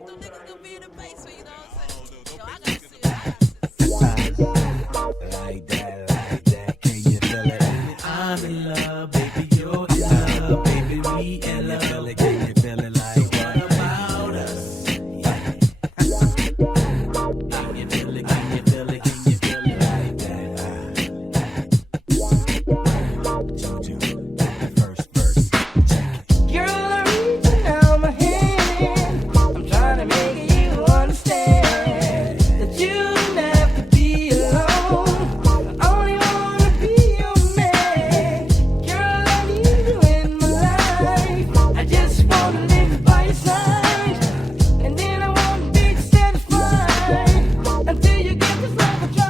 like them niggas gonna be in the basement, you know what I'm saying? Oh, no, Yo, don't I make gotta me see it. I gotta see it. Like that, can you feel it? Baby, I'm in love, baby, you're in love, baby, we in love. Can you feel it like what about us? Yeah. Can you feel it, can you feel it, can you feel it like that? Jojo, hit the first verse, check it. Girl, I'm reaching out my hand. I'm trying to make you understand that you don't have to be alone. I only wanna be your man. Girl, I need you in my life. I just wanna live by your side, and then I wanna be satisfied until you get this love I try.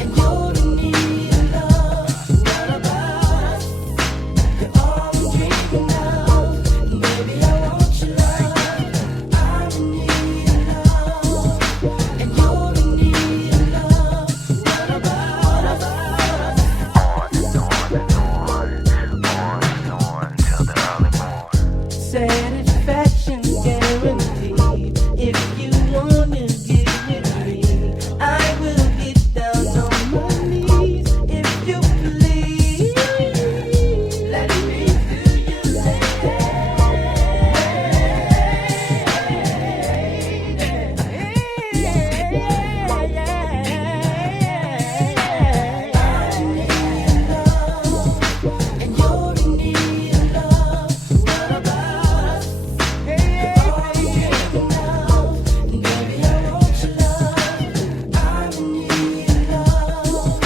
And you're in need of love. What about us? You're all I'm dreaming of. And baby, I want your love. I'm in need of love. And you're in need of love. What about us? Satisfaction guaranteed. If you wanna get with me, I will get down on my knees. If you please, let me feel you, and you're in need of love. What about us? You're all I'm dreaming of. And baby, I want your love. I'm in need of love.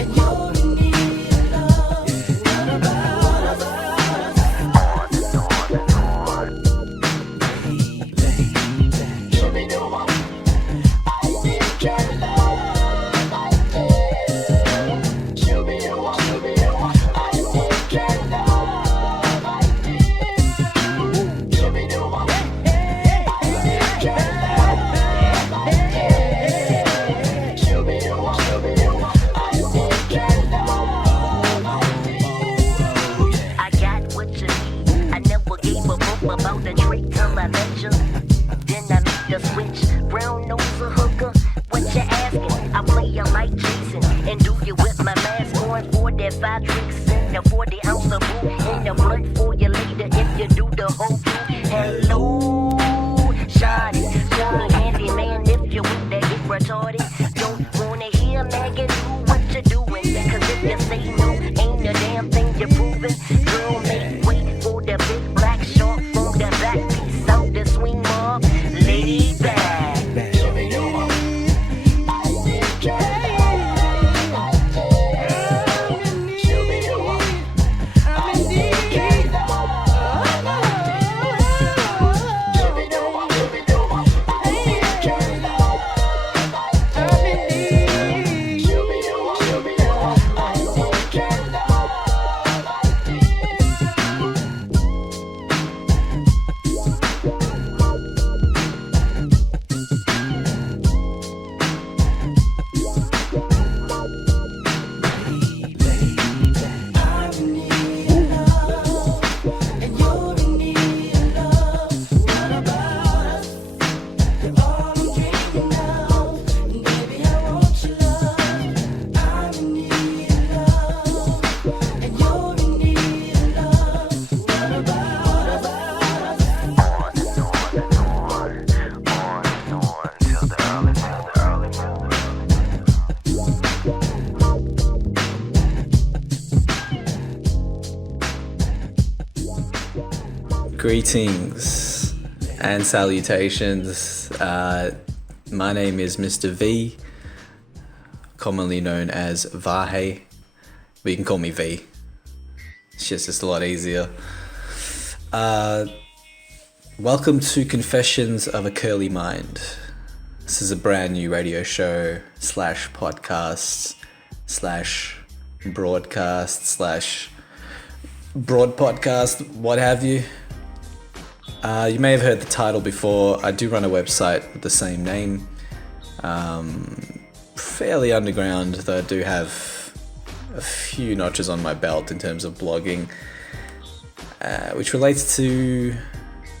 And you're in need of love. What about us? Show me the one. I need your love. I did. Show me the one. Show me the one. I need your love. I did. Show me the one. I need your love. I did. Show me the one. Show me the one. I need your love. I did. I got what you need. I never gave a fuck about the trick till I met you. Then I make the switch. Brown nose a hooker. What you asking? I play you like Jason and do you with my mask on. 45 tricks in the 40 ounce of boo. In the blunt for you later if you do the whole thing. Hello, shawty, shawty, handy man if you with that get retarded. Don't wanna hear Megan do what you doing. Cause if you say no, ain't a damn thing you're proving. Girl, make way for the big black shark from the back. Peace out the swing mob, lay back. Show me the one. I need your love. I did. Show me the one. I need your love. Show me the one. Show me the one. I need your love. I'm in need. Show me the one. Show me the one. I need your love. I I'm in need of love, and you're in need of love. What about us? You're all I'm dreaming of, and baby, I want your love. I'm in need of love, and you're in need of love. What about us? Greetings and salutations. My name is Mr. V, commonly known as Vahe, but you can call me V. It's just a lot easier. Welcome to Confessions of a Curly Mind. This is a brand new radio show / podcast / broadcast / broad podcast, what have you. You may have heard the title before. I do run a website with the same name. Fairly underground, though I do have a few notches on my belt in terms of blogging. which relates to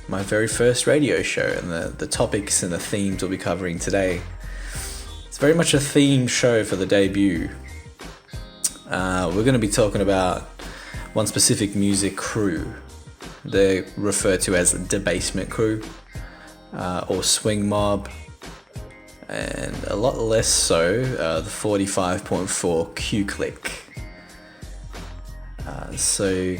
my very first radio show and the topics and the themes we'll be covering today. It's very much a themed show for the debut. We're going to be talking about one specific music crew. They're referred to as the Bassment crew or Swing Mob, and a lot less so the 45.4 Q Click. So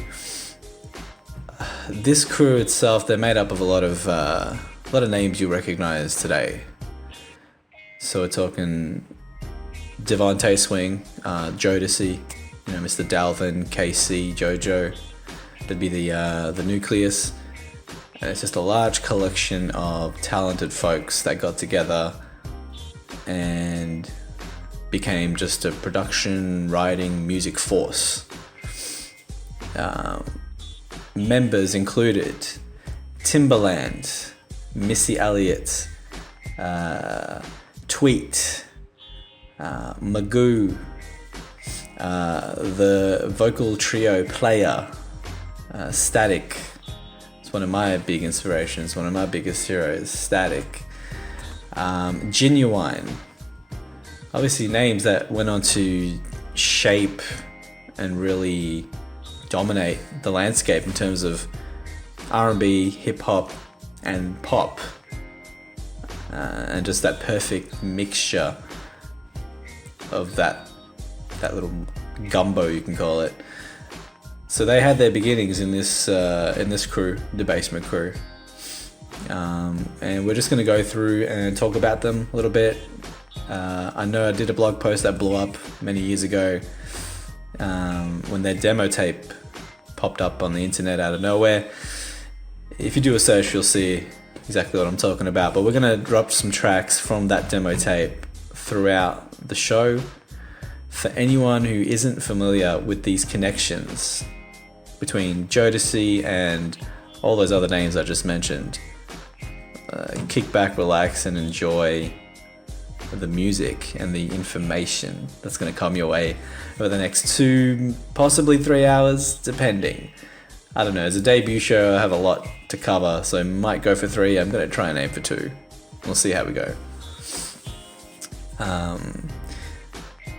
this crew itself, they're made up of a lot of names you recognize today. So we're talking Devontae Swing, Jodeci, Mr. Dalvin, KC, JoJo. That'd be the nucleus. And it's just a large collection of talented folks that got together and became just a production, writing, music force. Members included Timbaland, Missy Elliott, Tweet, Magoo, the vocal trio Player, Static. It's one of my big inspirations, one of my biggest heroes, Static. Genuine. Obviously names that went on to shape and really dominate the landscape in terms of R&B, hip-hop and pop, and just that perfect mixture of that little gumbo, you can call it. So they had their beginnings in this crew, the Bassment crew, and we're just going to go through and talk about them a little bit. I know I did a blog post that blew up many years ago when their demo tape popped up on the internet out of nowhere. If you do a search, you'll see exactly what I'm talking about. But we're going to drop some tracks from that demo tape throughout the show. For anyone who isn't familiar with these connections between Jodeci and all those other names I just mentioned, kick back, relax, and enjoy the music and the information that's going to come your way over the next 2, possibly 3 hours, depending. I don't know, as a debut show, I have a lot to cover, so I might go for 3. I'm going to try and aim for 2. We'll see how we go.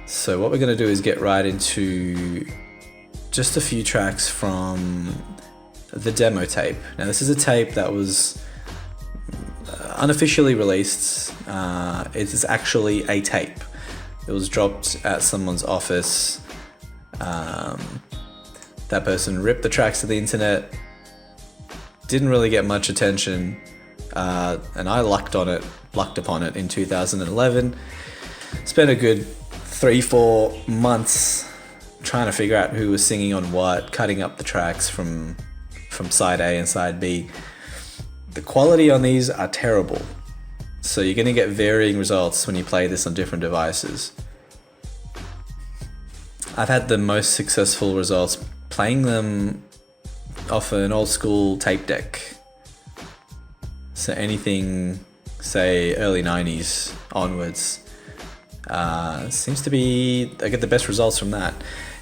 So what we're going to do is get right into just a few tracks from the demo tape. Now, this is a tape that was unofficially released. It is actually a tape. It was dropped at someone's office. That person ripped the tracks to the internet. Didn't really get much attention, and I lucked upon it in 2011. Spent a good 3-4 months trying to figure out who was singing on what, cutting up the tracks from side A and side B. The quality on these are terrible, so you're going to get varying results when you play this on different devices. I've had the most successful results playing them off an old school tape deck. So anything, say, early 90s onwards, seems to be, I get the best results from that.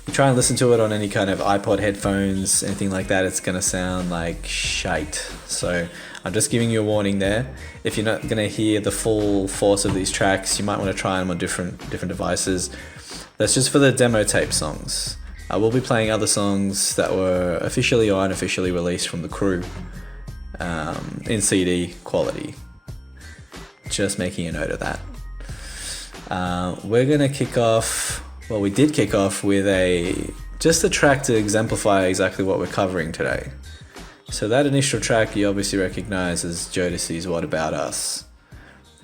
You try and listen to it on any kind of iPod headphones, anything like that, it's going to sound like shite. So I'm just giving you a warning there. If you're not going to hear the full force of these tracks, you might want to try them on different devices. That's just for the demo tape songs. I will be playing other songs that were officially or unofficially released from the crew in CD quality. Just making a note of that. We're going to kick off, well, we did kick off with just a track to exemplify exactly what we're covering today. So that initial track you obviously recognize as Jodeci's What About Us.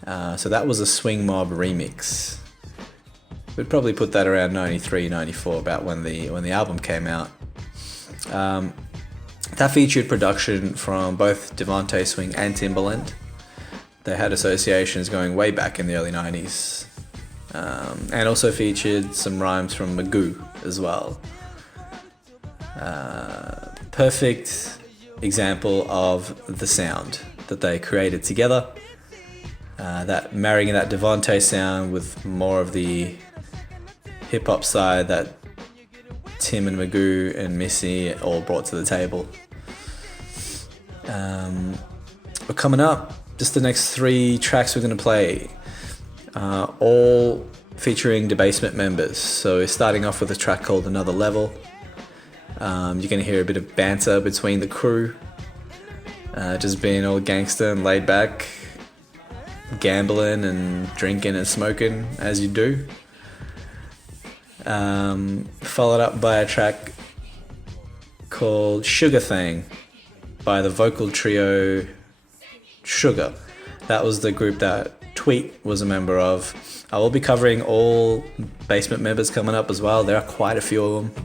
So that was a Swing Mob remix. We'd probably put that around 93, 94, about when the album came out. That featured production from both Devontae Swing and Timbaland. They had associations going way back in the early 90s. And also featured some rhymes from Magoo as well. Perfect example of the sound that they created together. That marrying that Devontae sound with more of the hip hop side that Tim and Magoo and Missy all brought to the table. But coming up, just the next 3 tracks we're going to play, all featuring the Bassment members. So we're starting off with a track called Another Level. You're going to hear a bit of banter between the crew, just being all gangster and laid back, gambling and drinking and smoking as you do. Followed up by a track called Sugar Thing by the vocal trio Sugar. That was the group that Tweet was a member of. I will be covering all Bassment members coming up as well. There are quite a few of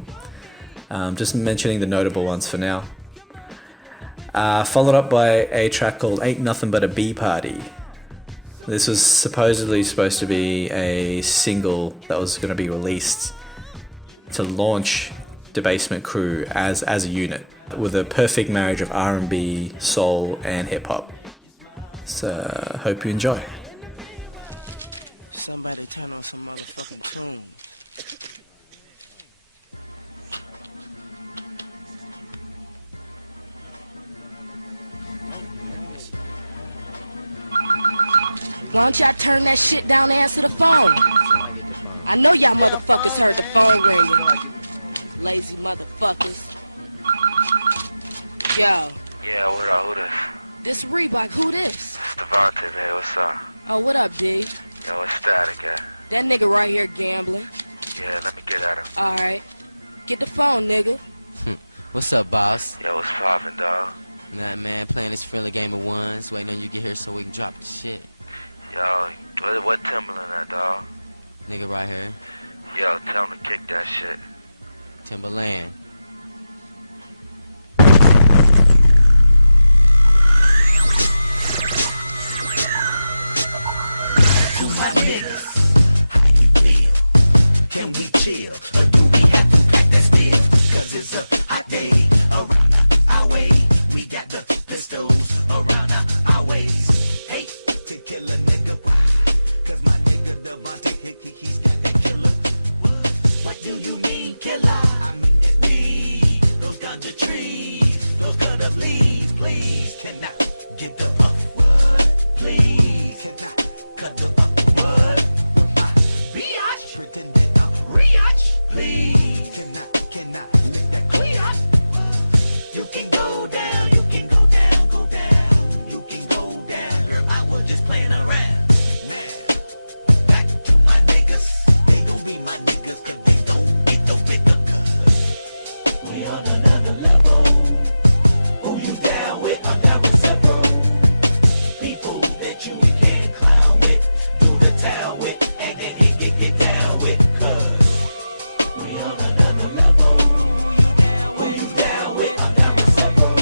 them. Just mentioning the notable ones for now. Followed up by a track called Ain't Nothing But a Bee Party. This was supposedly supposed to be a single that was going to be released to launch the Bassment crew as a unit, with a perfect marriage of R&B, soul, and hip-hop. So, hope you enjoy. Somebody turn on some motherfucking tunes. Why don't y'all turn that shit down and answer the phone? I know y'all motherfuckers heard the phone ringing. Lazy motherfuckers. Yo. Yeah, what up, who this? This Reebok, who this? It's Devontae, man, what's up? Oh, what up, D? Yo, it's Static, yeah. That nigga right here gambling. Yeah, let me get at him. Alright. Get the phone, nigga. What's up, boss? Yo, what's poppin', dawg? Nah, man, playing this friendly game of ones, waiting on you to get here so we can drop the shit. Yo, what Timberland that, dawg? Nigga right here, Yo, tell him to kick that shit. Timberland. To my niggas, how you feel? Can we chill, or do we have to pack that steel? Cause it's a hot day around our way. We got the pistols around our ways. Hey, to kill a nigga, why? Cause my nigga Devontae, he's got that killer. What do you mean, killer? I mean that weed, those ganja trees, those cut up leaves. Please, cannot get the what? Please, cannot cut the what? With my biatch, pretending I'm Riach. Please, cannot lick that cleat. You can go down, you can go down, go down. You can go down, girl, I was just playing around. Now, back to my niggas. They gon' be my niggas, cause they don't get no bigger, cause we on another level. Who you down with? I'm down with several people that you can't clown with, do the town with, and then get down with, cause we on another level. Who you down with? Who you down with? I'm down with several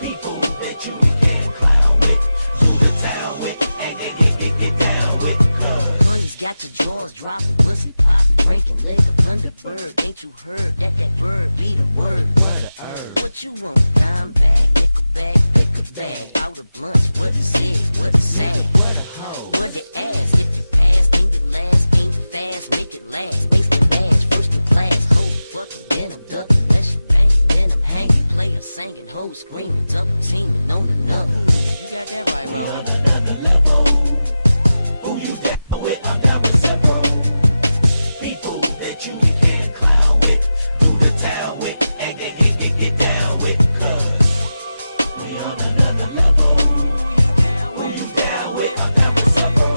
people that you can't clown with, do the town with, and then get down with, cause Honey's got your jaws dropping, pussy popping, drinking liquor, Thunderbird. Ain't you heard that bird be the word of herb? What you want? Dime bag, nickel bag, pick a bag. Out of blunts, what it said, what it say? Where the hoe? What the ass? If you pass, then you last. Ain't fast, make it last. Base the dash, first in class. Ho, fucking, then I'm ducking, unless you bang, then I'm hanging. Player singing, ho screaming, double teaming on the number. You got that right, bro. another level. Who you down with? I'm down with several people that you can't clown with, do the town with, and then get down with, cause we on another level. Who you down with? Who you down with? I'm down with several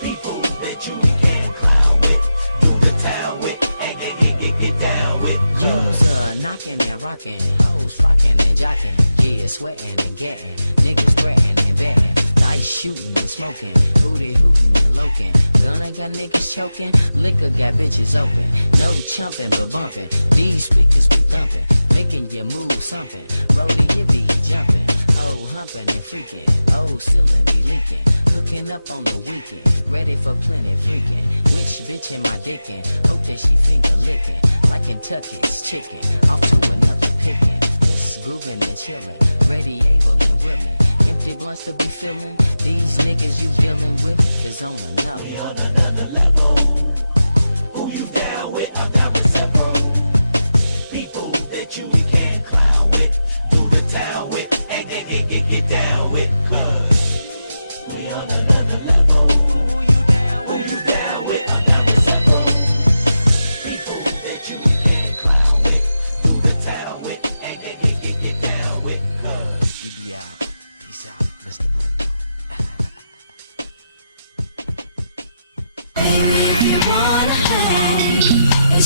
people that you can't clown with, do the town with, and then get down with, You's knocking and rocking, hoes flocking and jocking, yeah, sweating and getting, niggas threatening and betting, dice shooting and smoking, hootie hooting and loking, gunna got niggas choking, liquor got bitches open, no chumping but bumping, these speakers be thumping, making you move something, roadie you be jumping, oh humping and freaking, oh ceiling be leaking, hooking up on the weekend, ready for plenty freaking, which bitch am I dicking, hope that she finger licking, like Kentucky's chicken, off to another picking, just grooving and chilling, ready, able and willing, empty blunts to be filling, these niggas you dealing with is on another. we on another level. Who you down with? I'm down with several people that you can't clown with, do the town with.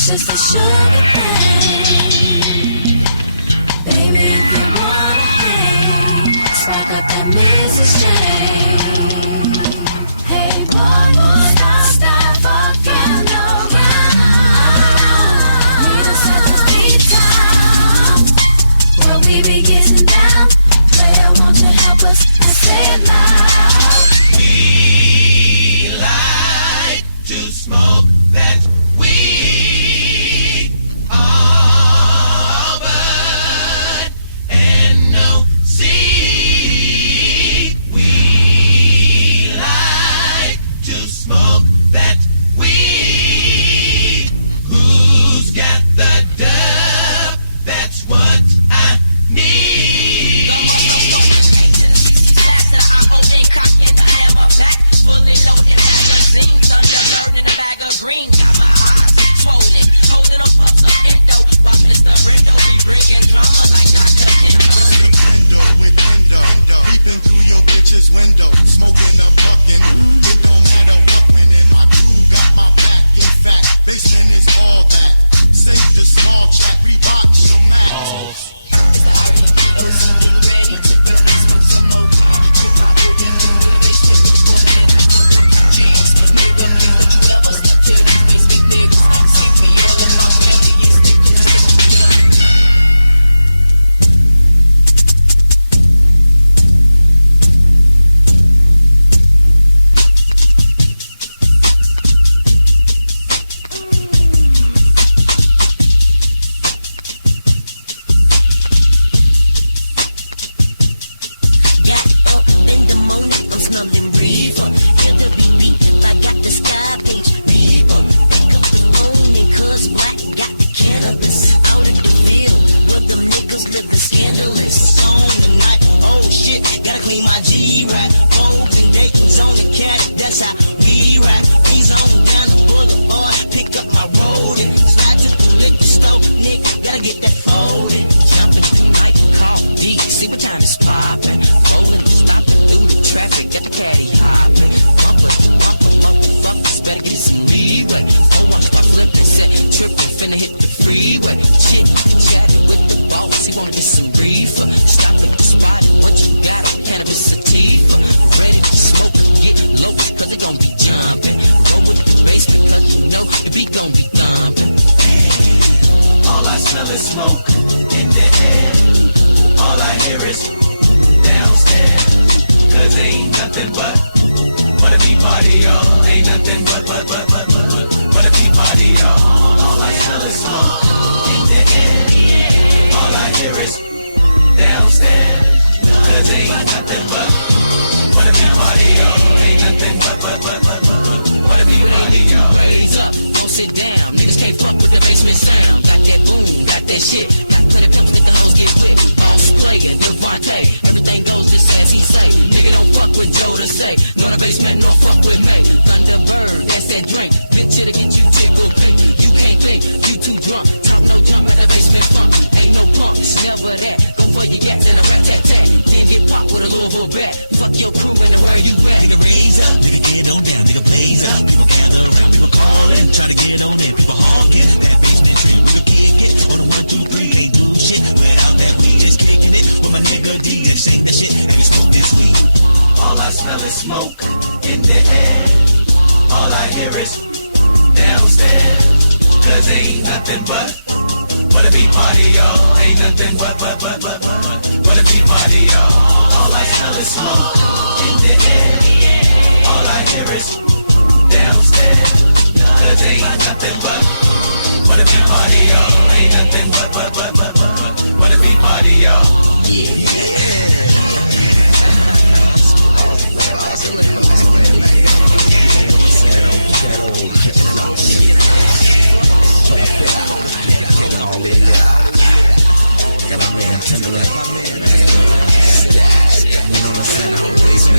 just a sugar cane. Baby, if you wanna hang, spark up that Mrs. Jane. Hey, boy, stop fucking around. Need us to keep time. Well, we be getting down. Player, won't you help us to say it loud? We like to smoke that weed, all bud and no seed. We like to smoke that weed. Who's got the dub? That's what I need. The motherfucking A to the CC slash to the ION cock and the hammer back. Fully loaded magazines, underbird in a bag of green. Got my eyes swollen, holding on puffs of endo. While Mr. Brendo be bringing drama like Dr. Kimbo. Endo with endo, peeping through your bitch's window, smoking a buckin'. It don't matter what, when in my crew got my back. In fact, basement is all that. Save the small chat, Reebok, your Mac. It's the R.E.P.O.C. getting ready to really smoke some more weed. Drink my OD through the basement with the woman and I put on jeans. Nigga, please don't you ever step to these basement niggas. See, we all about family and stick together. Got up in the morning, I'm smelling reefer. Hear the beat, I got the sky page reaper. Pick up the phone and cuz black got the cannabis out of the field where them niggas living scandalous. On tonight, oh shit, gotta clean my G-Rap. Robes and Dayton's on the cat, that's how we rap. He's on down the boulevard, pick up my road and slide to the liquor store. Nick, gotta get that folded. Jumping tonight, call D, see what time it's poppin'. Rolling, stopping through the traffic, got the caddy hopping. Bumper, motherfuckers, better get some leeway. Phone watch by flipping, set, tripping, finna hit the freeway. Chick, chatting with the boss, he wanna get some reefer. Stop at the spot, what you got on cannabis sativa. Ready to smoke, get low, cause it gon' be jumping. Roll with the bass because you know the beat gon' be thumping. All I smell is smoke in the air. All I hear is downstairs. Cause ain't nothing but what a bee party, y'all. Ain't nothing but what a bee party, y'all. All I smell is smoke in the air. All I hear is downstairs. Cause ain't nothing but what a bee party, y'all. Ain't nothing but what a bee party, y'all. Raise up, don't sit down. Niggas can't fuck with the basement sound. Got that boom, got that shit. Got plenty pimps, let the hoes get whipped. Boss player, Devontae. Everything goes just as he say. Nigga don't fuck with Joe to say. No the basement, no fuck with me. Thunderbird, that's that drink. Bitch, it'll get you tickled pink. You can't think, you too drunk. Talk no junk, at the basement funk. Ain't no punks, never that. Go for your gats and a rat tat tat. Then get popped with a Louisville bat. Fuck your crew and where you at. Nigga raise up, nigga get on down, nigga blaze up. People gather around, people callin', try to get on in. People hogging that basement tree. We can kick it on the 1, 2, 3. Can't do shit without that weed. Just kicking it with my nigga D. Just sing that shit and we smoke this weed. All I smell is smoke in the air. All I hear is downstairs. Cause ain't nothing but what a bee party, y'all. Ain't nothing but what a bee party, y'all. All I smell is smoke in the air. All I hear is downstairs. Cause ain't nothing but what a bee party, y'all. Ain't nothing but what a bee party, y'all. Got my man Timberlake, my man Stash, you know what I'm saying? The whole basement.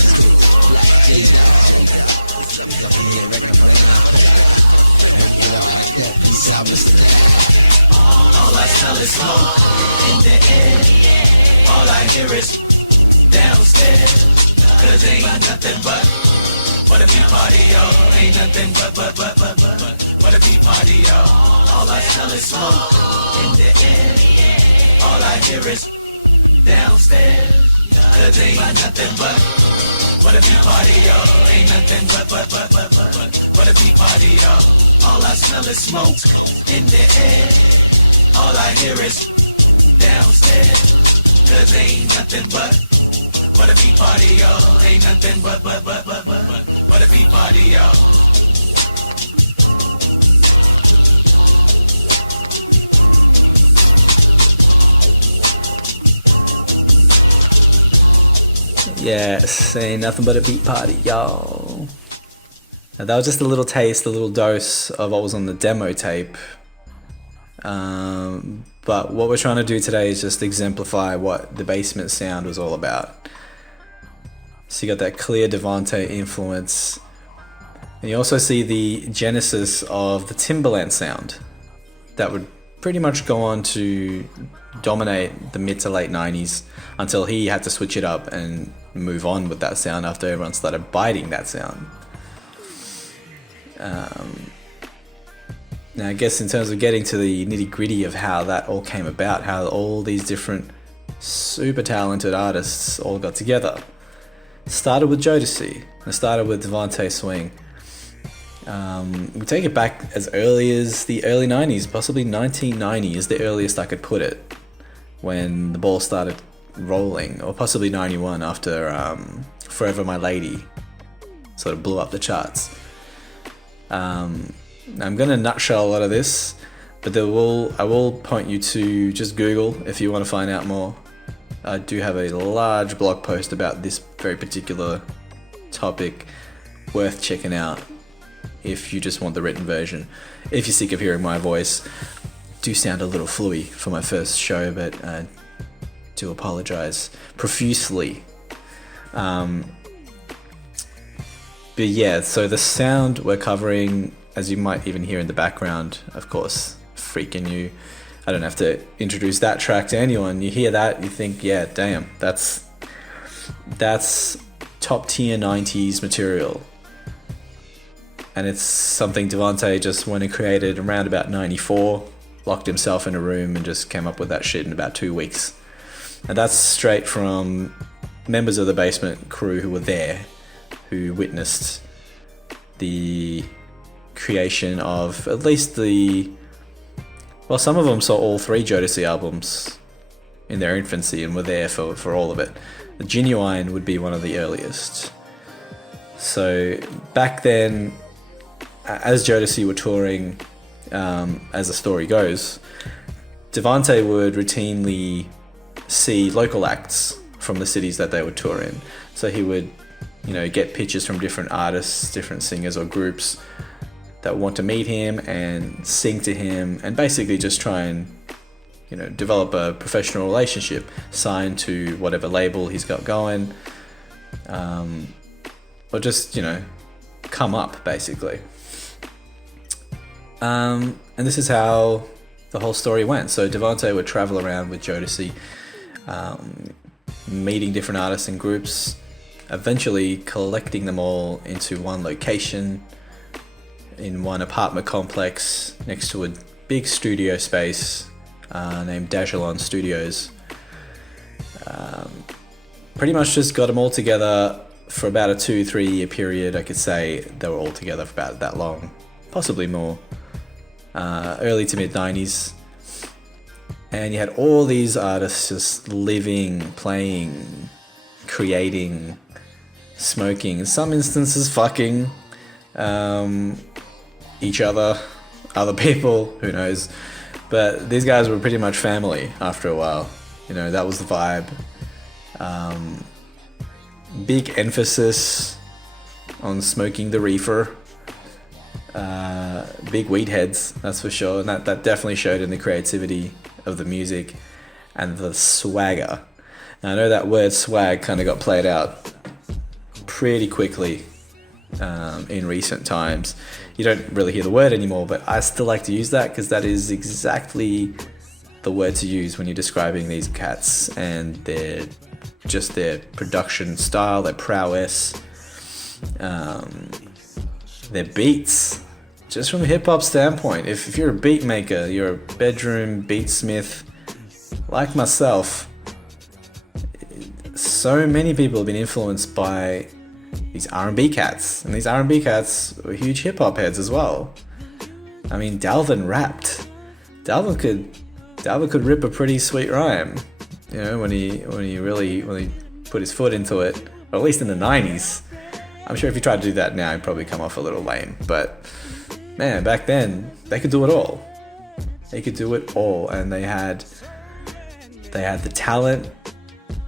This ain't nothing but a beat party, y'all. Now, that was just a little taste, a little dose of what was on the demo tape. But what we're trying to do today is just exemplify what the Bassment sound was all about. So you got that clear Devontae influence. And you also see the genesis of the Timbaland sound that would pretty much go on to dominate the mid to late 90s until he had to switch it up and move on with that sound after everyone started biting that sound. Now I guess in terms of getting to the nitty gritty of how that all came about, how all these different super talented artists all got together. It started with Jodeci. It started with Devontae Swing. We take it back as early as the early 90s, possibly 1990 is the earliest I could put it, when the ball started rolling, or possibly 91 after Forever My Lady sort of blew up the charts. I'm going to nutshell a lot of this, but I will point you to just Google if you want to find out more. I do have a large blog post about this very particular topic, worth checking out if you just want the written version. If you're sick of hearing my voice, do sound a little fluey for my first show, but I do apologize profusely. But yeah, so the sound we're covering, as you might even hear in the background, of course, Freaking You. I don't have to introduce that track to anyone. You hear that, you think, yeah, damn, that's top tier 90s material. And it's something Devontae just went and created around about 94, locked himself in a room and just came up with that shit in about 2 weeks. And that's straight from members of the Bassment crew who were there, who witnessed the creation of at least some of them saw all 3 Jodeci albums in their infancy and were there for all of it. The Genuine would be one of the earliest. So back then, as Jodeci were touring, as the story goes, Devontae would routinely see local acts from the cities that they would tour in. So he would, get pitches from different artists, different singers or groups that want to meet him and sing to him, and basically just try and, develop a professional relationship, sign to whatever label he's got going, or just, come up, basically. And this is how the whole story went. So Devontae would travel around with Jodeci, meeting different artists and groups, eventually collecting them all into one location in one apartment complex next to a big studio space named Dajalon Studios. Pretty much just got them all together for about a 2-3 year period. I could say they were all together for about that long, possibly more. Early to mid 90s. And you had all these artists just living, playing, creating, smoking, in some instances fucking each other, other people, who knows. But these guys were pretty much family after a while. That was the vibe. Big emphasis on smoking the reefer. Big weed heads, that's for sure. And that definitely showed in the creativity of the music and the swagger. Now, I know that word swag kind of got played out pretty quickly in recent times. You don't really hear the word anymore, but I still like to use that because that is exactly the word to use when you're describing these cats and their production style, their prowess, their beats. Just from a hip-hop standpoint, if you're a beat maker, you're a bedroom beatsmith like myself, so many people have been influenced by these R&B cats, and these R&B cats were huge hip-hop heads as well. I mean, Dalvin rapped. Dalvin could rip a pretty sweet rhyme, when he put his foot into it, or at least in the 90s. I'm sure if you tried to do that now, it'd probably come off a little lame, but man, back then, they could do it all. They could do it all, and they had the talent,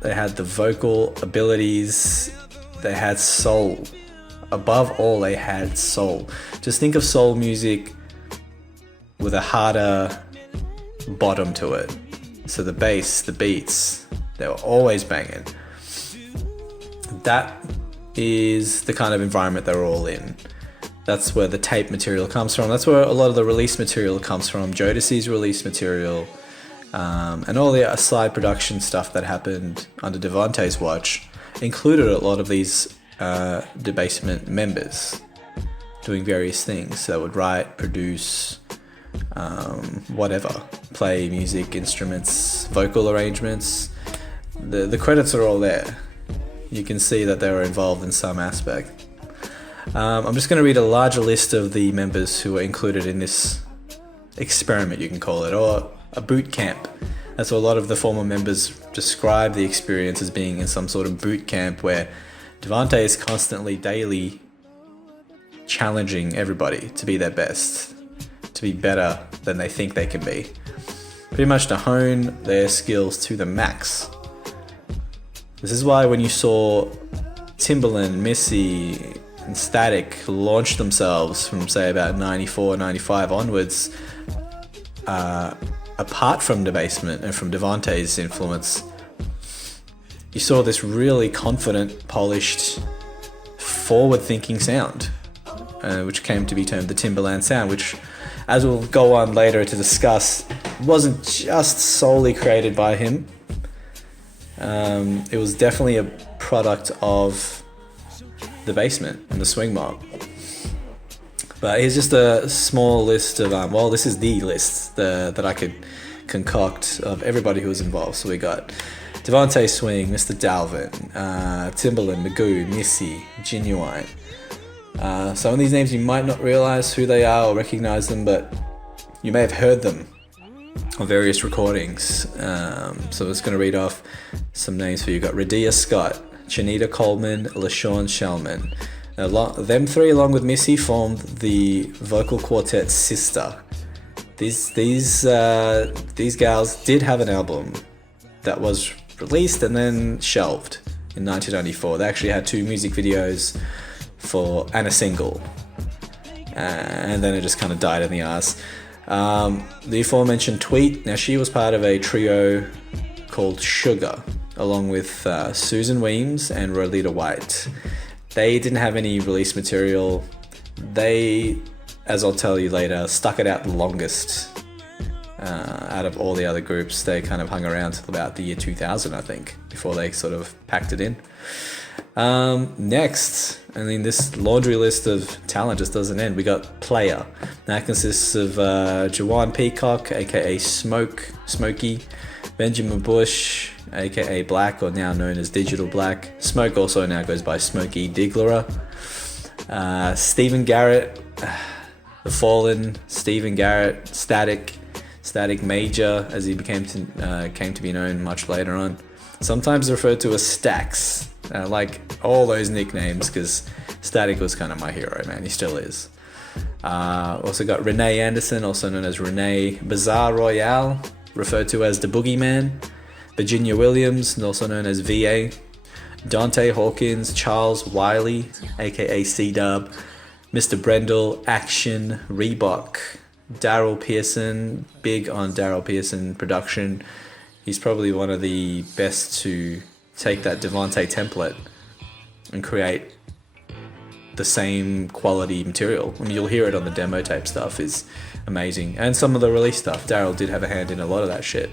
they had the vocal abilities, they had soul. Above all, they had soul. Just think of soul music with a harder bottom to it. So the bass, the beats, they were always banging. That is the kind of environment they're all in. That's where the tape material comes from. That's where a lot of the release material comes from. Jodeci's release material, and all the side production stuff that happened under Devontae's watch included a lot of these the Bassment members doing various things. They would write, produce, whatever, play music, instruments, vocal arrangements. The credits are all there. You can see that they were involved in some aspect. I'm just going to read a larger list of the members who were included in this experiment, you can call it, or a boot camp. That's what a lot of the former members describe the experience as being, in some sort of boot camp where Devontae is constantly, daily challenging everybody to be their best, to be better than they think they can be. Pretty much to hone their skills to the max. This is why when you saw Timbaland, Missy, and Static launch themselves from, say, about 94, 95 onwards, apart from the Bassment and from Devontae's influence, you saw this really confident, polished, forward-thinking sound, which came to be termed the Timbaland sound, which, as we'll go on later to discuss, wasn't just solely created by him. It was definitely a product of the Bassment and the Swing Mob. But here's just a small list of, this is the list that I could concoct of everybody who was involved. So we got Devontae Swing, Mr. Dalvin, Timbaland, Magoo, Missy, Genuine. Some of these names you might not realize who they are or recognize them, but you may have heard them on various recordings. So I'm just going to read off some names for you. You got Radia Scott, Chanita Coleman, LaShawn Shellman. Them three, along with Missy, formed the vocal quartet Sister. These gals did have an album that was released and then shelved in 1994. They actually had 2 music videos and a single, and then it just kind of died in the ass. The aforementioned Tweet, now she was part of a trio called Sugar, along with Susan Weems and Rolita White. They didn't have any release material. They, as I'll tell you later, stuck it out the longest out of all the other groups. They kind of hung around till about the year 2000, I think, before they sort of packed it in. Next, I mean, this laundry list of talent just doesn't end. We got Player. That consists of Jawan Peacock, aka Smokey, Benjamin Bush, aka Black, or now known as Digital Black. Smoke also now goes by Smokey Digglerer. Stephen Garrett, The Fallen, Stephen Garrett, Static Major, as he came to be known much later on. Sometimes referred to as Stax. Like all those nicknames, because Static was kind of my hero, man. He still is. Also got Renee Anderson, also known as Renee Bizarre Royale, referred to as the Boogeyman. Virginia Williams, also known as VA. Dante Hawkins, Charles Wiley, aka C-Dub, Mr. Brendel, Action, Reebok, Daryl Pearson, big on Daryl Pearson production. He's probably one of the best to take that Devontae template and create the same quality material. I mean, you'll hear it on the demo tape stuff, is amazing. And some of the release stuff, Daryl did have a hand in a lot of that shit.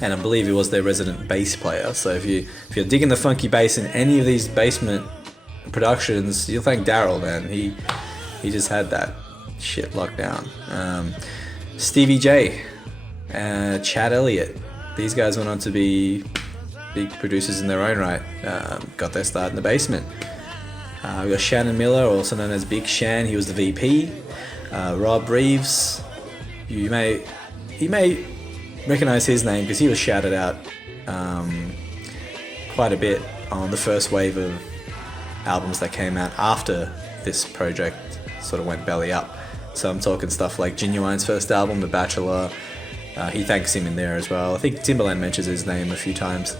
And I believe he was their resident bass player. So if you're digging the funky bass in any of these Bassment productions, you'll thank Daryl, man. He just had that shit locked down. Stevie J, Chad Elliott. These guys went on to be big producers in their own right. Got their start in the Bassment. We got Shannon Miller, also known as Big Shan. He was the VP. Rob Reeves. You may recognize his name because he was shouted out quite a bit on the first wave of albums that came out after this project sort of went belly up. So I'm talking stuff like Genuine's first album, The Bachelor. He thanks him in there as well. I think Timbaland mentions his name a few times.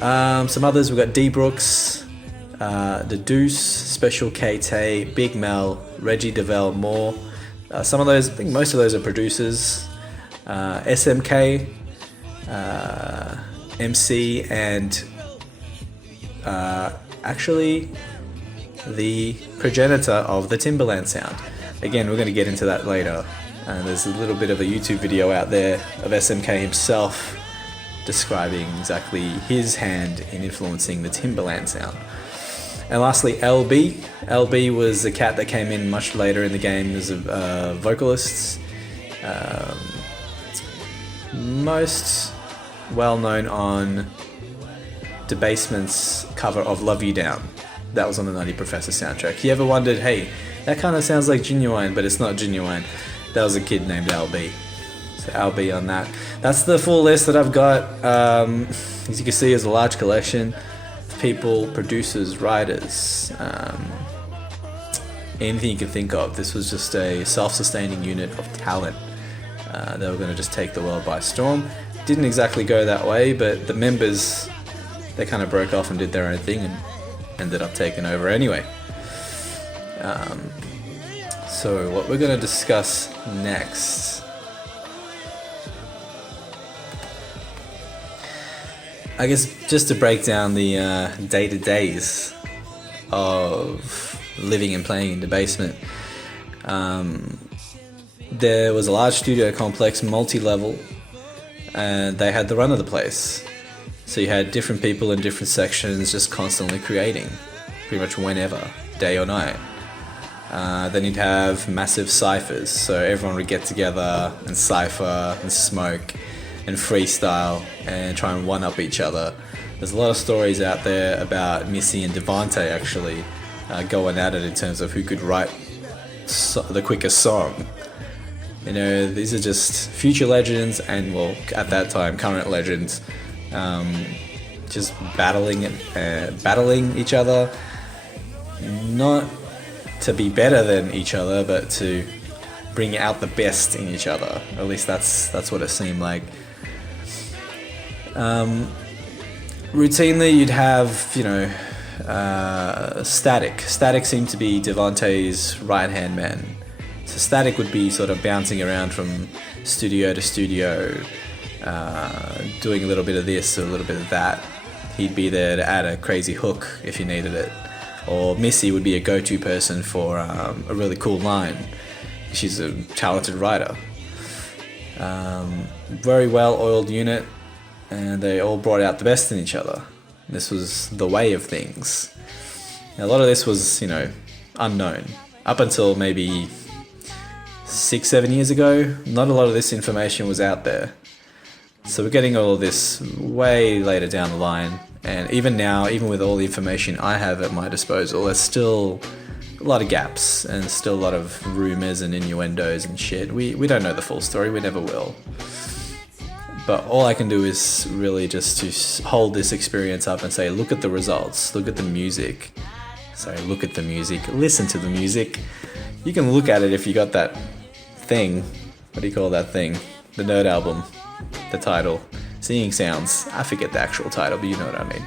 Some others, we've got D Brooks, The Deuce, Special KT, Big Mel, Reggie DeVell, Moore. Some of those, I think most of those are producers. SMK, MC, and actually the progenitor of the Timberland sound. Again, we're going to get into that later. There's a little bit of a YouTube video out there of SMK himself describing exactly his hand in influencing the Timberland sound. And lastly, LB. LB was a cat that came in much later in the game as a vocalist. Most well known on Bassment's cover of Love You Down. That was on the Nutty Professor soundtrack. You ever wondered, hey, that kind of sounds like Genuine, but it's not Genuine? That was a kid named LB. So LB on that. That's the full list that I've got. As you can see, it's a large collection of people, producers, writers, anything you can think of. This was just a self-sustaining unit of talent. They were going to just take the world by storm. Didn't exactly go that way, but the members, they kind of broke off and did their own thing and ended up taking over anyway. So what we're going to discuss next, I guess, just to break down the day-to-days of living and playing in the basement. There was a large studio complex, multi-level, and they had the run of the place. So you had different people in different sections just constantly creating, pretty much whenever, day or night. Then you'd have massive ciphers, so everyone would get together and cipher and smoke and freestyle and try and one-up each other. There's a lot of stories out there about Missy and Devante actually going at it in terms of who could write the quickest song. You know, these are just future legends and, well, at that time, current legends, just battling each other, not to be better than each other, but to bring out the best in each other. At least that's what it seemed like. Routinely, you'd have, you know, Static. Static seemed to be Devante's right-hand man. So Static would be sort of bouncing around from studio to studio, doing a little bit of this, a little bit of that. He'd be there to add a crazy hook if you needed it. Or Missy would be a go-to person for a really cool line. She's a talented writer. Very well-oiled unit, and they all brought out the best in each other. This was the way of things. Now, a lot of this was, you know, unknown. Up until maybe 6-7 years ago, not a lot of this information was out there. So we're getting all of this way later down the line. And even now, even with all the information I have at my disposal, there's still a lot of gaps and still a lot of rumors and innuendos and shit. We don't know the full story, we never will. But all I can do is really just to hold this experience up and say, look at the results, look at the music. Sorry, look at the music, listen to the music. You can look at it if you got that thing. What do you call that thing? The Nerd album, the title. Seeing Sounds. I forget the actual title, but you know what I mean.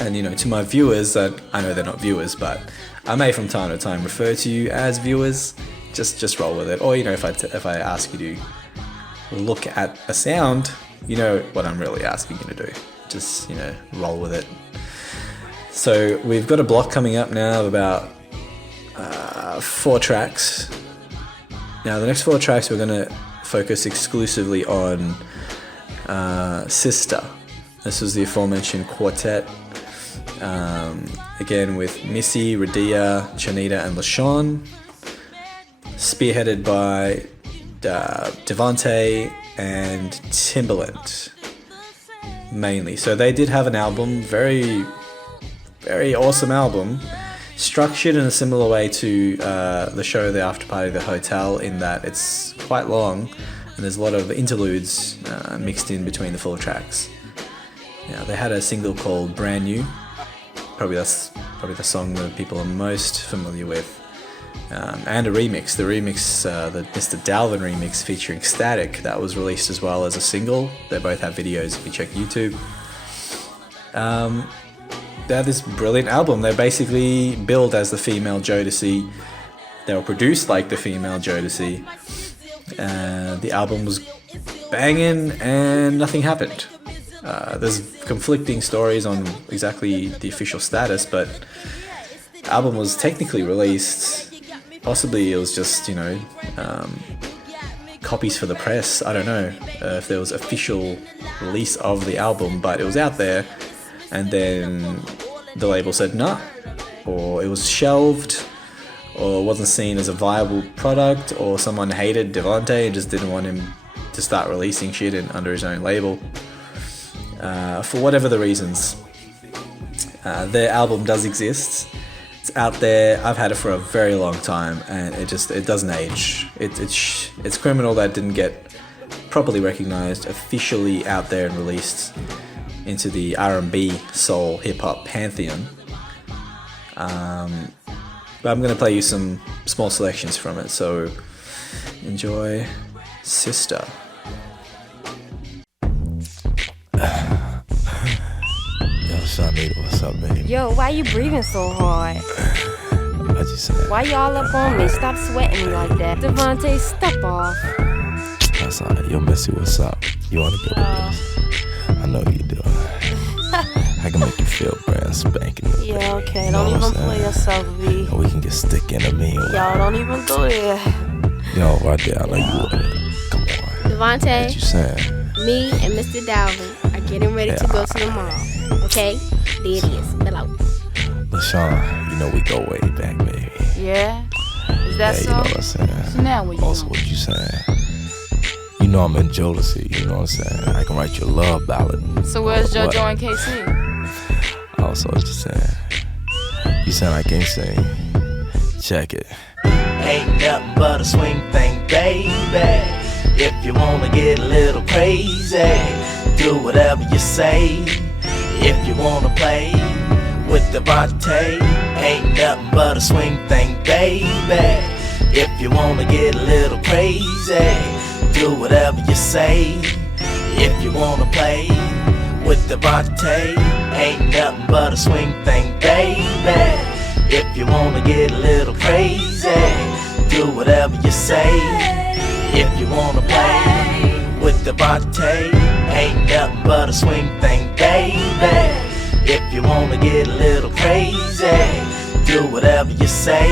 And, you know, to my viewers, I know they're not viewers, but I may from time to time refer to you as viewers. Just roll with it. Or, you know, if I ask you to look at a sound, you know what I'm really asking you to do. Just, you know, roll with it. So we've got a block coming up now of about 4 tracks. Now the next 4 tracks we're going to focus exclusively on Sister. This was the aforementioned quartet, again with Missy, Radia, Chanita and LaShawn, spearheaded by Devante and Timbaland mainly. So they did have an album, very very awesome album, structured in a similar way to the show The After Party, The Hotel, in that it's quite long and there's a lot of interludes mixed in between the 4 tracks. Now, they had a single called Brand New. That's probably the song that people are most familiar with. And a remix. The remix, the Mr. Dalvin remix featuring Static, that was released as well as a single. They both have videos if you check YouTube. have this brilliant album. They're basically billed as the female Jodeci. They were produced like the female Jodeci. The album was banging and nothing happened. There's conflicting stories on exactly the official status, but the album was technically released. Possibly it was just, copies for the press. I don't know if there was official release of the album, but it was out there, and then the label said nah, or it was shelved, or wasn't seen as a viable product, or someone hated Devante and just didn't want him to start releasing shit under his own label. For whatever the reasons, their album does exist. It's out there. I've had it for a very long time, and it doesn't age. It's criminal that it didn't get properly recognized, officially out there and released into the R&B, soul, hip hop pantheon. But I'm gonna play you some small selections from it, so enjoy, Sister. Yo, Shanita, what's up, baby? Yo, why you breathing so hard? I just said. Why y'all up on me? Stop sweating me like that. Devante, step off. That's alright. Yo, Missy, what's up? You wanna get with this? I know you do. I can make you feel brand spanking. Yeah, okay. Don't even play yourself, V. We can get stick in a mean. Y'all don't even go there. Yo, right there, I know you would. Come on. Devante, What you saying? me and Mr. Dalvin are getting ready to go to the mall. Okay? There it is. Hello. LaShawn, you know we go way back, baby. Yeah? Is that You so? know what I'm saying? So now what you Also, what you saying? You know I'm in Jodeci, you know what I'm saying? I can write you a love ballad. So where's What? JoJo and KC? Also, what you saying? You sound like ain't sing. Check it. Ain't nothing but a swing thing, baby. If you wanna get a little crazy, do whatever you say. If you wanna play with Devante, ain't nothing but a swing thing, baby. If you wanna get a little crazy, do whatever you say. If you wanna play with Devante, ain't nothing but a swing thing, baby. If you wanna get a little crazy, do whatever you say. If you wanna play with Devante, ain't nothing but a swing thing, baby. If you wanna get a little crazy, do whatever you say.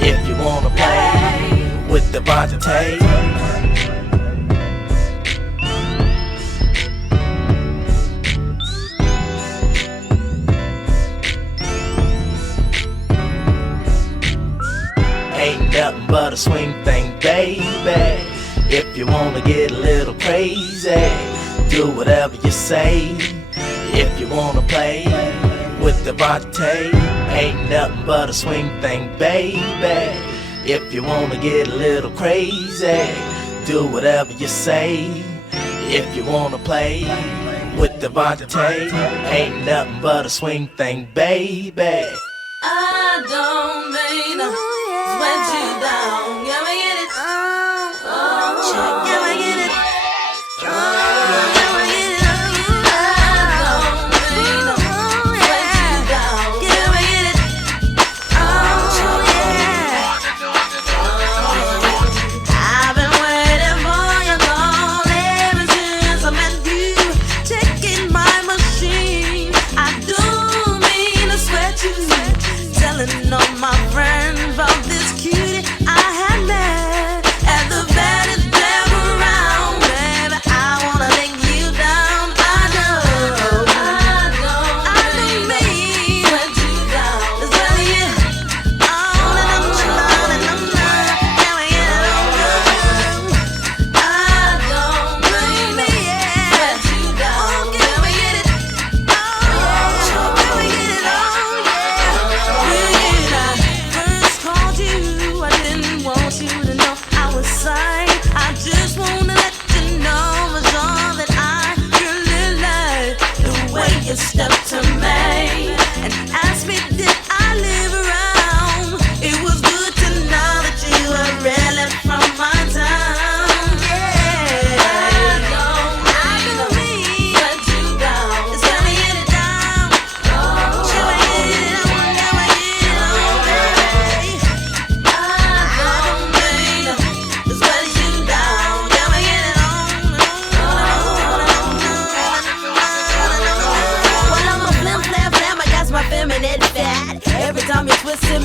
If you wanna play with Devante. Ain't nothing but a swing thing, baby. If you wanna get a little crazy, do whatever you say. If you wanna play with Devante, ain't nothing but a swing thing, baby. If you wanna get a little crazy, do whatever you say. If you wanna play with Devante, ain't nothing but a swing thing, baby. I don't mean to sweat you down. Can we get it? Can we get it? Can we get it? I don't mean to sweat you down. Can we get it? I've been waiting for your call ever since I met you. Taking my machine. I don't mean to sweat you. Telling all my friends about this cutie I had met at the baddest club around. Baby, I wanna lay you down. I don't mean to let you down. That's really it. On and on and on and on. Can we get it on? I don't mean to let you down. Can we get it? Can we get it on?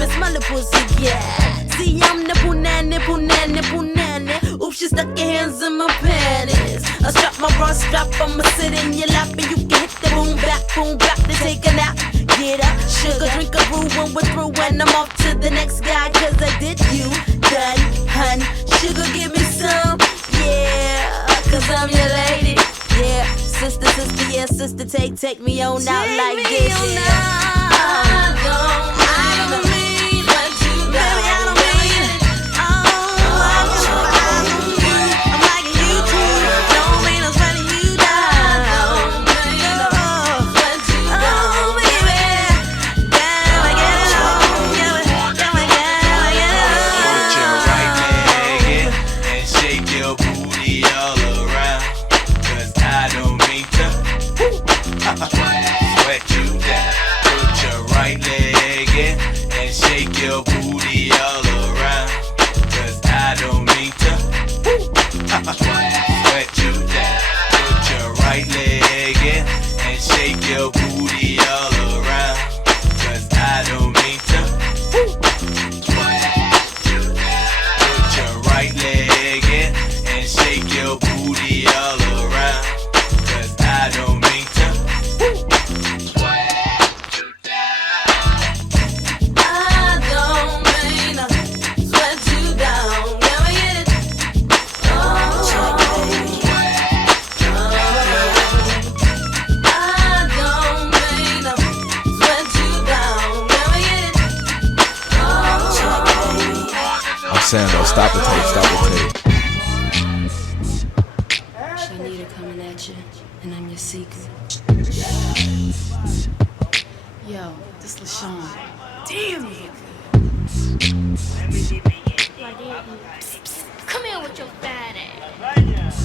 me smell the pussy, yeah. See, I'm nipple nanny, nipple nanny. Oops, she stuck your hands in my panties. I strap my bra strap, I'ma sit in your lap and you can hit the boom back, to take a nap. Get up, sugar, drink a brew when we're through, and I'm off to the next guy, cause I did you done, hun. Sugar, give me some, yeah, cause I'm your lady, yeah. Sister, yeah, sister, take me on out like this, yeah. I don't mean what you got. Baby, I don't mean it. I'm liking you too. Don't mean I'm letting you down. I don't mean what you got. Baby, gotta get it on. Gotta get it on. Put your right leg in and shake your booty all around. Cause I don't mean to sweat you down. Put your right leg in and shake your booty all around. Cause I don't mean to sweat you down. Put your right leg in and shake your booty all around. Cause I don't mean to sweat you down. Put your right leg in and shake your booty all around. Cause I don't mean to sweat you down. I don't mean to sweat you down. Let me get it. I don't mean to sweat you down. Let me get it. I'm saying though, stop the tape, stop the tape. Shanita coming at you, and I'm your secret. Yo, this LaShawn. Damn it. Come here with your fat ass.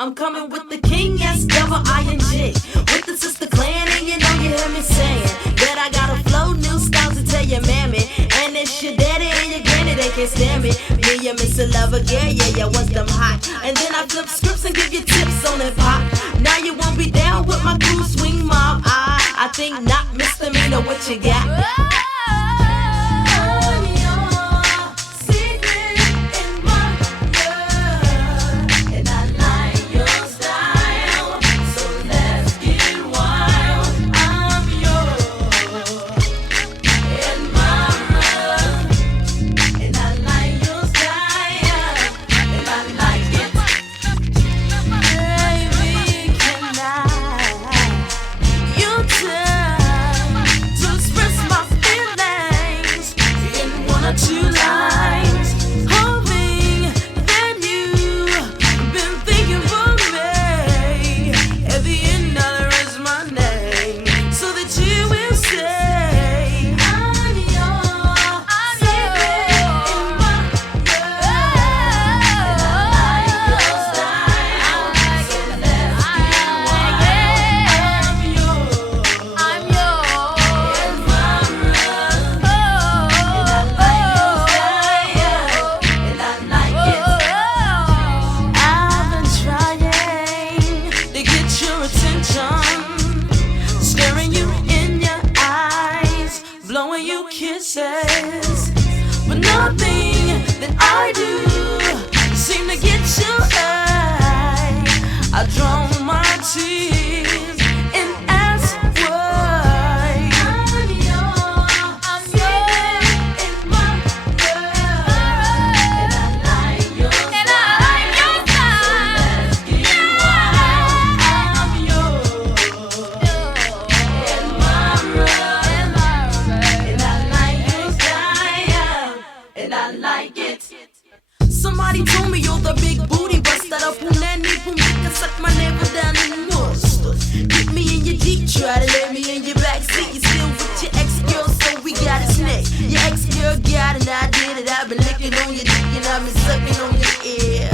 I'm coming with the king, yes, double-I-N-G. With the sister clan, and you know you hear me saying that I got a flow, new style to tell your mammy. And it's your daddy and your granny, they can't stand me. Me and Mr. Lover, yeah, once them hot. And then I flip scripts and give you tips on it pop. Now you won't be down with my crew swing mob. I think not, Mr. Mina, what you got? I'm your secret in my world, and I like your style, so let's get wild. I'm your admirer, and I like your style, and I like it. Baby, can I use time to express my feelings in one or two lines, hoping that you've been thinking for me. At the end, there is my name, so that you will say I'm your secret in my world, and I like your style, so let's get wild. I'm your admirer, and I like your style, and I like it. I've been trying to get your attention, staring you in your eyes, blowing you kisses, but nothing that I do seem to get your eye. I draw my tears and ask why. I'm your secret in my world, and I like your style, so let's get wild. I'm your admirer, and I like your style, and I like it. Somebody told me you're the big booty buster, the punani pumika, suck my neighbor down in the muscles. Keep me in your Jeep, try to lay me in your backseat. You still with your ex-girl, so we got it snake. Your ex-girl got it, I did it. I've been licking on your dick and I've been sucking on your ear.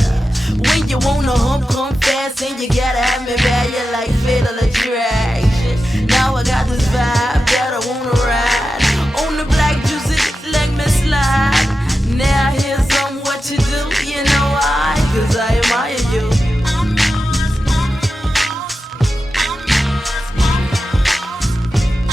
When you wanna hump, come fast, and you gotta have me bad. You like fatal attraction. Now I got this vibe that I wanna ride on the black juicy, let me slide. Now here's some what you do, you know why? 'Cause I admire you. I'm yours, I'm yours, I'm yours, I'm yours.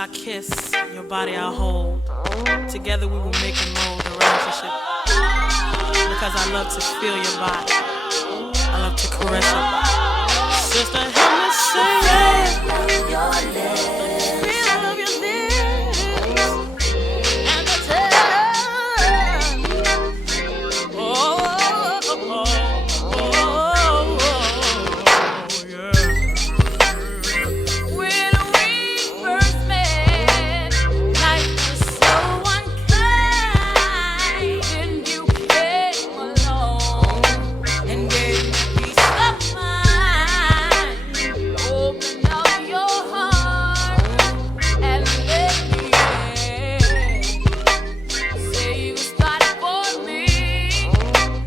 I kiss, your body I hold. Together we will make and mold a relationship. Because I love to feel your body. I love to caress your body. Sister, help me say your lips. Feel of your lips. And the touch. Oh, yeah. When we first met, life was so unkind. Then you came along and gave me peace of mind. Open up your heart and let me in. Say you start for me.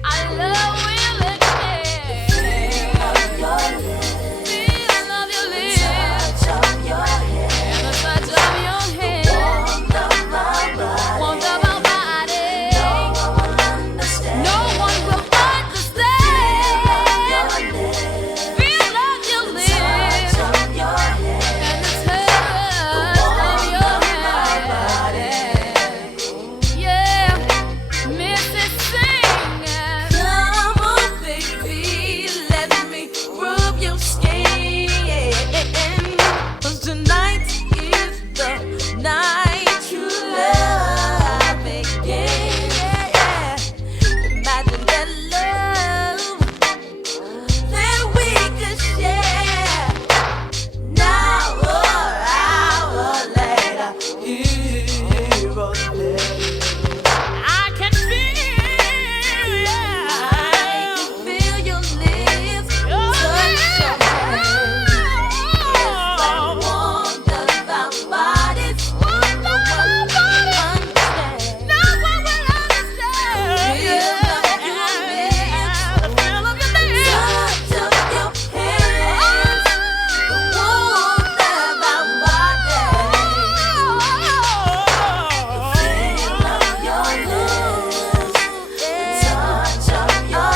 I love willingness. Feel of your lips. Feel of your lips. Touch of your hair. And the touch of your hair. Warmth of my body. Warmth of my body. No one will understand. No one will understand. Feel of your lips. Touch of your hair. And the touch of your hair. Yeah, Mrs. Singer. Come on, baby, let me rub your skin. 'Cause tonight is the night true love begins. Imagine that love that we could share. Now or hour later, heroes live. I can feel your lips, touch your hair. It's like warmth of our bodies. No one will understand. No one will understand. Feel of your lips, feel of your lips, touch of your hands. The warmth of our bodies. Feel of your lips, touch of your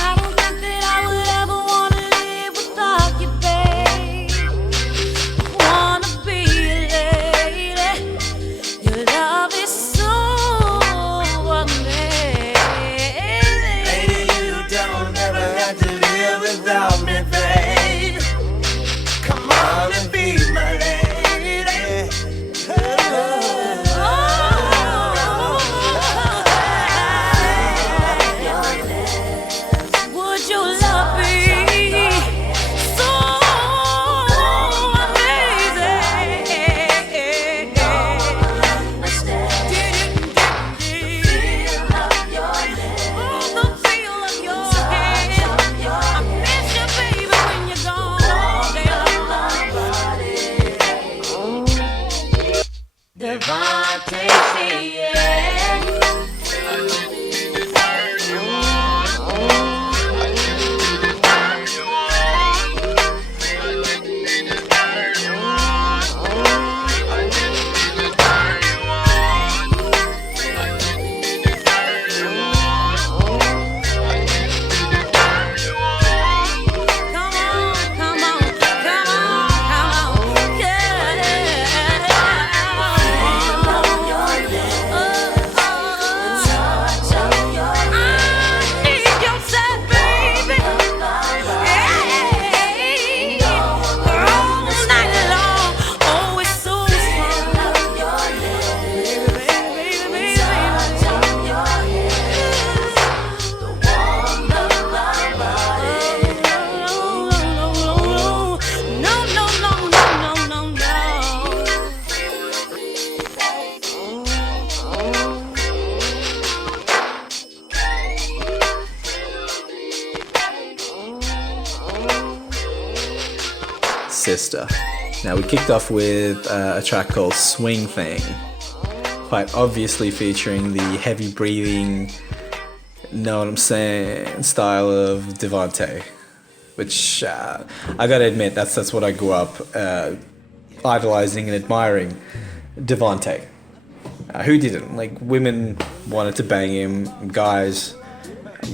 I don't think that I would ever wanna live without you, babe. Wanna be your lady. Your love is so amazing. Lady, you don't ever have to live without me, babe. Come on and be my lady. Would your love be so amazing? No one will understand. Feel of your lips. Oh, the feel of your hair. I miss you, baby, when you're gone. Devante, Sister. Now we kicked off with a track called Swing Thing, quite obviously featuring the heavy breathing know what I'm saying, style of Devante, which I gotta admit, that's what I grew up idolizing and admiring. Devante. Who didn't? Like, women wanted to bang him, guys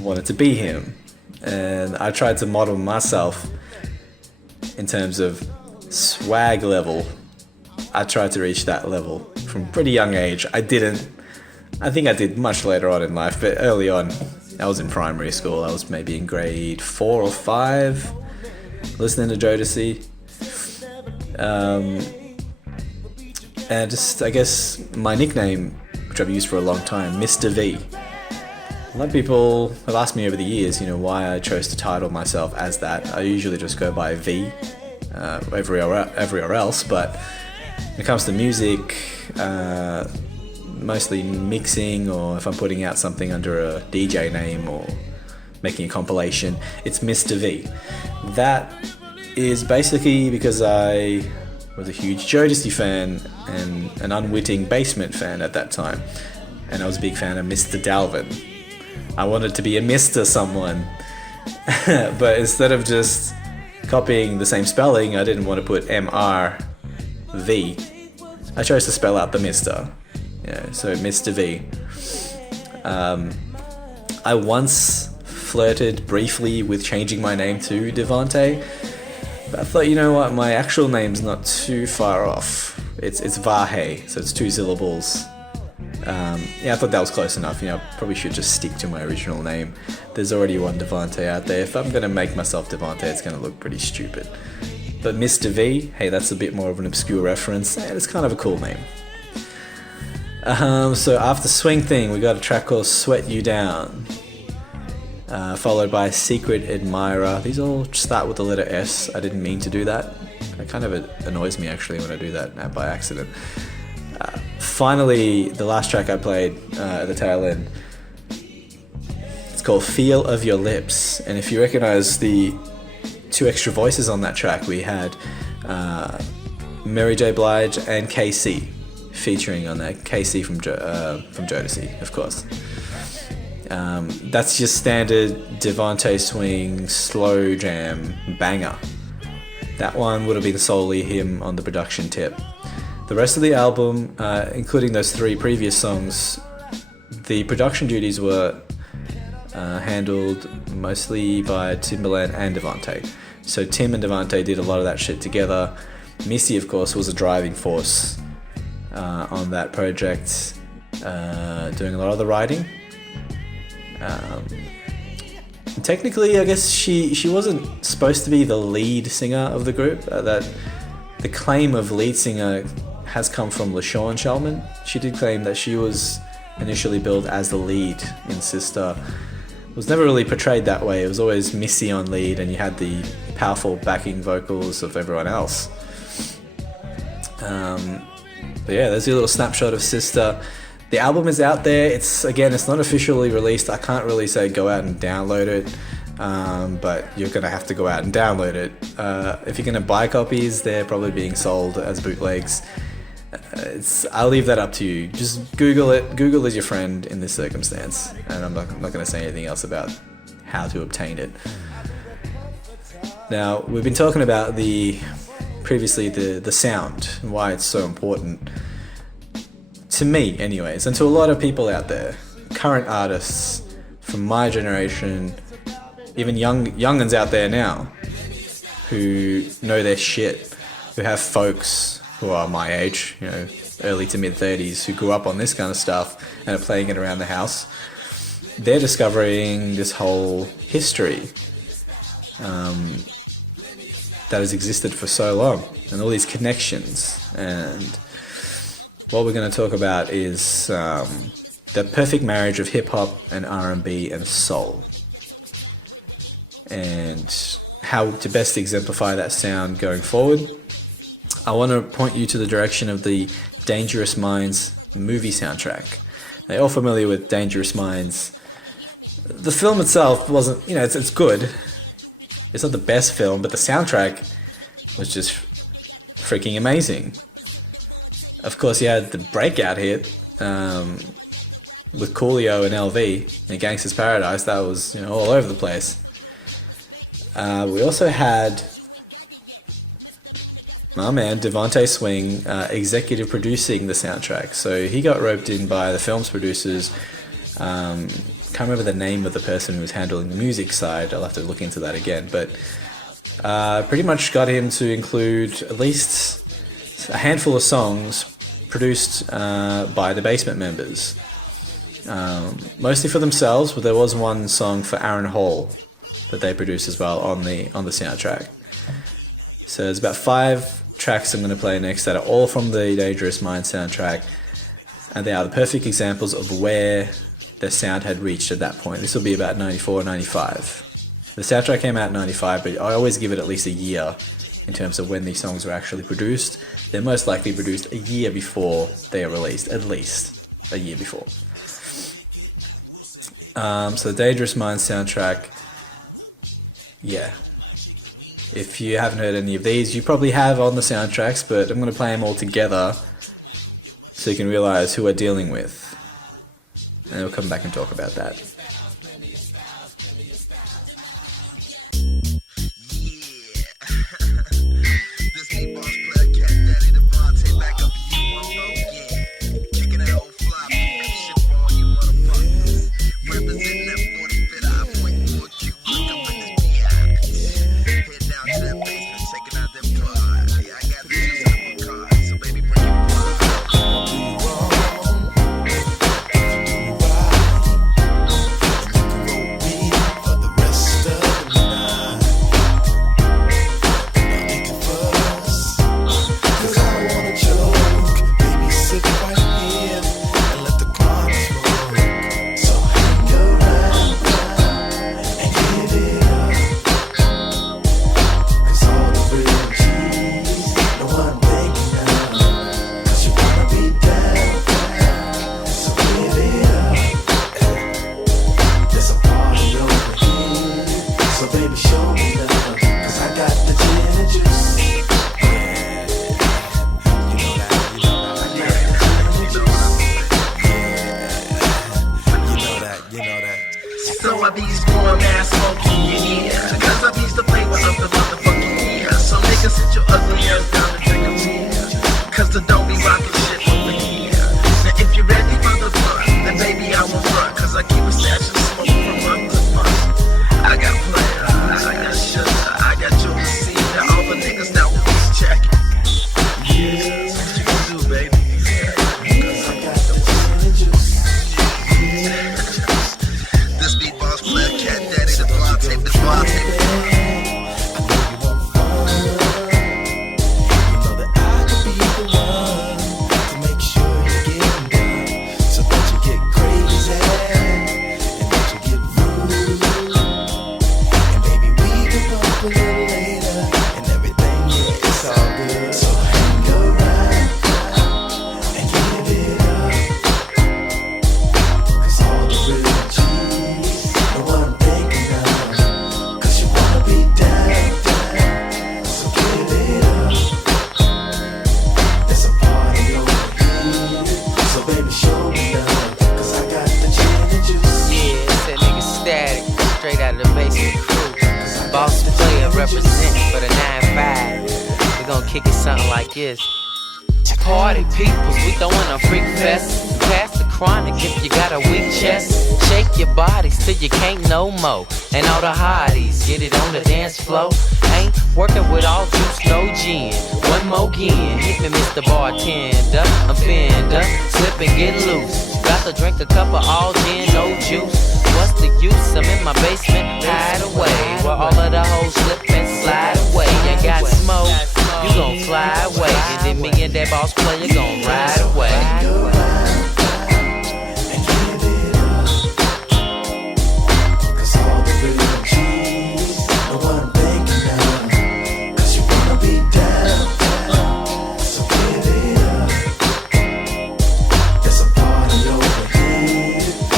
wanted to be him. And I tried to model myself in terms of swag level. I tried to reach that level from a pretty young age. I didn't. I think I did much later on in life, but early on, I was in primary school. I was maybe in grade 4 or 5, listening to Jodeci. And just, I guess, my nickname, which I've used for a long time, Mr. V. A lot of people have asked me over the years, why I chose to title myself as that. I usually just go by V everywhere else, but when it comes to music, mostly mixing, or if I'm putting out something under a DJ name or making a compilation, it's Mr. V. That is basically because I was a huge Jodeci fan and an unwitting Bassment fan at that time, and I was a big fan of Mr. Dalvin. I wanted to be a Mr. someone, but instead of just copying the same spelling, I didn't want to put M-R-V. I chose to spell out the Mr. Yeah, so Mr. V. I once flirted briefly with changing my name to Devante, but I thought, my actual name's not too far off. It's Vahe, so it's 2 syllables. I thought that was close enough. I probably should just stick to my original name. There's already one Devante out there. If I'm going to make myself Devante, it's going to look pretty stupid. But Mr. V, hey, that's a bit more of an obscure reference, and it's kind of a cool name. So after Swing Thing, we got a track called Sweat You Down, followed by Secret Admirer. These all start with the letter S. I didn't mean to do that. It kind of annoys me, actually, when I do that by accident. Finally, the last track I played at the tail end, it's called Feel of Your Lips. And if you recognize the 2 extra voices on that track, we had Mary J. Blige and KC featuring on that. KC from Jodeci, of course. That's just standard Devante Swing slow jam banger. That one would have been solely him on the production tip. The rest of the album, including those 3 previous songs, the production duties were handled mostly by Timbaland and Devante. So Tim and Devante did a lot of that shit together. Missy, of course, was a driving force on that project, doing a lot of the writing. Technically, I guess she wasn't supposed to be the lead singer of the group. That the claim of lead singer has come from LaShawn Shellman. She did claim that she was initially billed as the lead in Sister. It was never really portrayed that way. It was always Missy on lead, and you had the powerful backing vocals of everyone else. But yeah, there's your little snapshot of Sister. The album is out there. It's not officially released. I can't really say go out and download it, but you're gonna have to go out and download it. If you're gonna buy copies, they're probably being sold as bootlegs. I'll leave that up to you. Just Google it. Google is your friend in this circumstance, and I'm not gonna say anything else about how to obtain it. Now, we've been talking about the sound and why it's so important. To me, anyways, and to a lot of people out there, current artists from my generation, even young'uns out there now, who know their shit, who have folks who are my age, early to mid 30s, who grew up on this kind of stuff and are playing it around the house, they're discovering this whole history that has existed for so long, and all these connections. And what we're going to talk about is the perfect marriage of hip-hop and R&B and soul, and how to best exemplify that sound going forward. I want to point you to the direction of the Dangerous Minds movie soundtrack. Now, you're all familiar with Dangerous Minds. The film itself wasn't, it's good. It's not the best film, but the soundtrack was just freaking amazing. Of course, you had the breakout hit, with Coolio and LV in Gangsta's Paradise, that was all over the place. We also had my man Devontae Swing executive producing the soundtrack. So he got roped in by the film's producers. Can't remember the name of the person who was handling the music side. I'll have to look into that again. But pretty much got him to include at least a handful of songs produced by the Bassment members. Mostly for themselves, but there was one song for Aaron Hall that they produced as well on the soundtrack. So there's about 5 tracks I'm going to play next that are all from the Dangerous Mind soundtrack, and they are the perfect examples of where their sound had reached at that point. This will be about 94, 95. The soundtrack came out in 95, but I always give it at least a year in terms of when these songs were actually produced. They're most likely produced a year before they are released, at least a year before. So the Dangerous Mind soundtrack, yeah. If you haven't heard any of these, you probably have on the soundtracks, but I'm going to play them all together so you can realize who we're dealing with. And we'll come back and talk about that.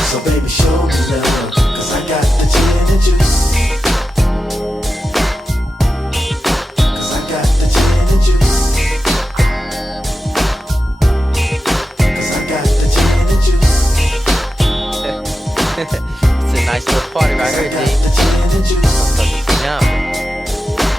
So baby, show me love, 'cause I got the gin and juice. juice.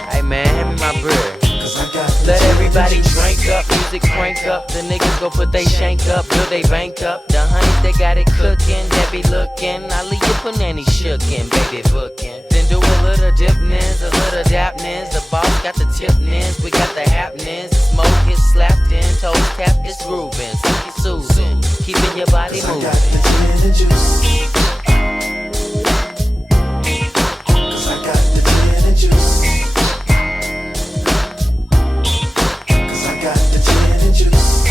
Hey man, hand me my bread. Cause I got the Let gin and everybody juice. drink up, music crank up. The niggas go put they shank up, build they bank up. The honeys they got it cooking, they be looking. I leave your panani shookin', baby bookin'. Then do a little dipness, a little dapness. The boss got the tipness, we got the hapness. Smoke is slapped in, toes tap is grooving. Silky Susan, keeping your body Cause I moving. got the gin and juice. Cause I got the gin and juice. Cause I got the gin and juice.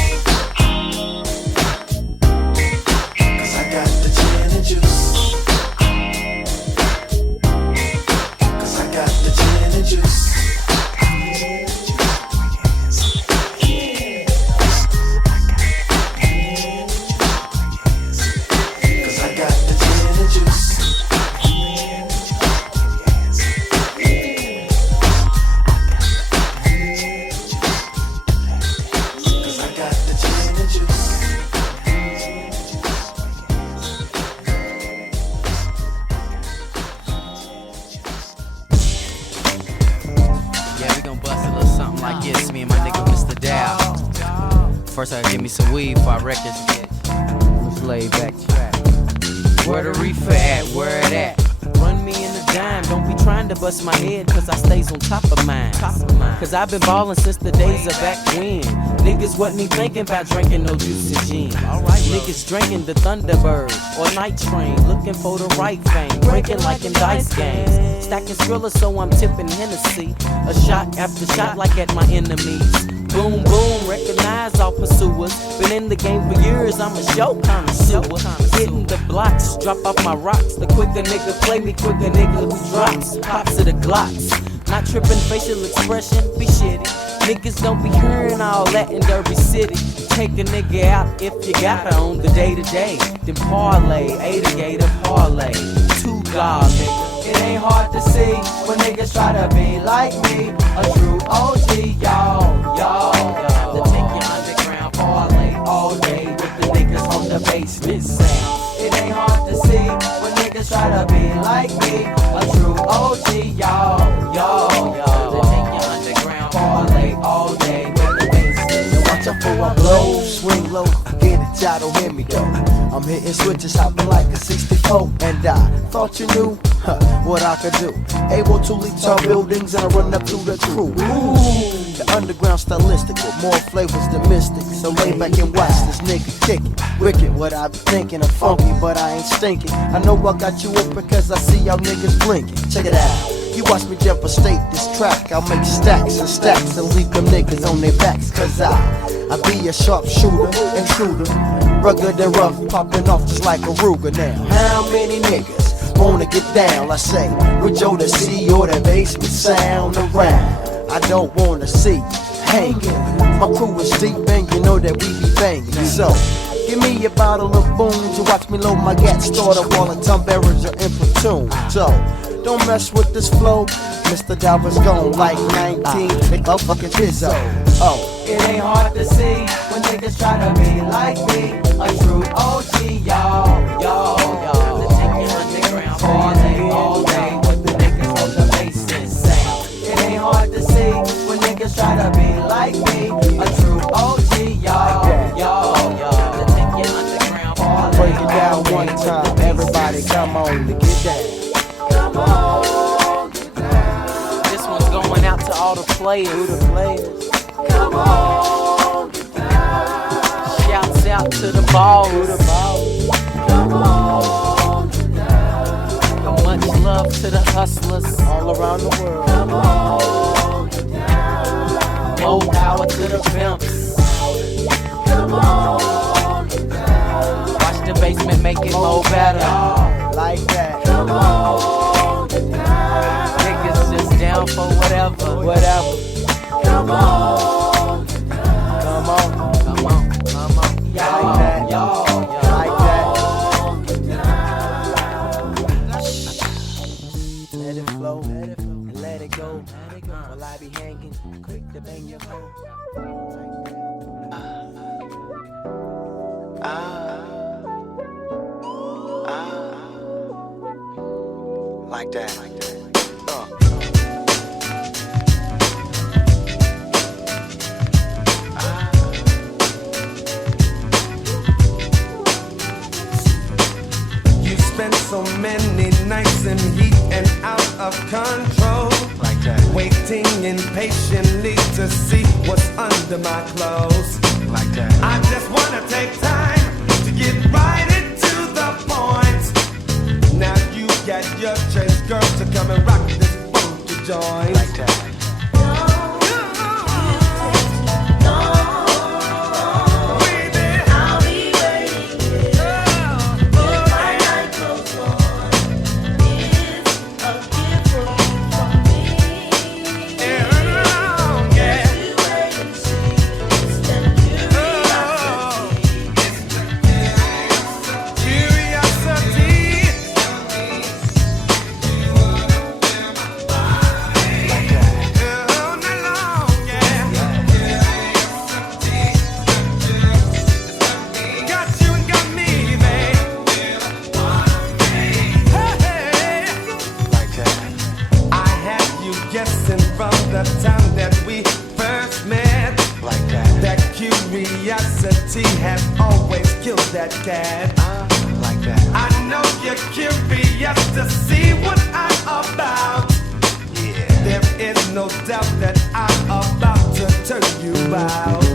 Cause I got the gin and juice. Cause I got the gin and juice. Cause I got the gin and juice. Cause I got the gin and juice. Yeah, we gon' bust a little something like this. Me and my nigga Mr. Dow. First I give me some weed before I wreck this bitch. Let's lay back track. Where the reefer at? Where it at? Run me in a dime. Don't be trying to bust my head, cause I stays on top of mine. Cause I've been ballin' since the days of back when. Niggas wasn't even thinking about drinking no juice and gin. Niggas drinking the Thunderbird or Night Train, looking for the right fame, breaking like in dice games. Stacking Skrilla, so I'm tipping Hennessy. A shot after shot like at my enemies. Boom, boom, recognize all pursuers. Been in the game for years, I'm a show connoisseur. Hitting the blocks, drop off my rocks. The quicker nigga play me, quicker nigga who drops. Pops to the glocks. Not tripping facial expression, be shitty. Niggas don't be hearing all that in Derby City. Take a nigga out if you got her on the day-to-day. Then parlay, A-to-Gator parlay. $2, nigga. It ain't hard to see when niggas try to be like me. A true OG, y'all. Time to take your underground parlay all day with the niggas on the basement sound. It ain't hard to see when niggas try to be like me. A true OG, y'all. Time to take your underground parlay all day with the basement. Watch out for I blow, swing low, get it, y'all don't hear me though. I'm hitting switches, hopping like a 64, and I thought you knew what I could do. Able to leap tall buildings and I run up through the crew. Ooh, the underground stylistic with more flavors than mystics. So lay back and watch this nigga kick it. Wicked, what I be thinking of funky, but I ain't stinking. I know I got you up because I see y'all niggas blinking. Check it out. You watch me devastate this track. I'll make stacks and stacks and leave them niggas on their backs. Cause I be a sharpshooter, intruder, rugged and rough, popping off just like a Ruger now. How many niggas wanna get down? I say, with Joe to see or that basement sound around. I don't wanna see hanging. My crew is deep and you know that we be banging. So, give me a bottle of booze and watch me load my gat. Start up while the tongue bearers are in platoon. So, don't mess with this flow. Mr. Dow was gone like 19. Pick up fucking Pizzo. Oh, it ain't hard to see when niggas try to be like me. A true OG, y'all. Time to take your underground parlay all day with the niggas on the basement sound. It ain't hard to see when niggas try to be like me. A true OG, y'all. Time to take your underground parlay break it down one time. Everybody come on to get down. Come on, get down. This one's going out to all the players. Come on, get down. Shouts out to the balls. Come on, get down. Yo, much love to the hustlers all around the world. Come on, get down. More power to the pimps. Come on, get down. Watch the basement make it more better. Like that. Come on, get down. Niggas just down for whatever. Come on, get down. Come on. Y'all, like that. Like that. Let it flow, let it go. While I be hanging, quick to bang your hoe. Like that. You spent so many nights in heat and out of control, like that. Waiting impatiently to see what's under my clothes, like that. I just wanna take time to get right into the point. Now you got your chance, girl, to come and rock this funky joint, like that. Has always killed that cat. Like that. I know you're curious to see what I'm about. Yeah. There is no doubt that I'm about to turn you out.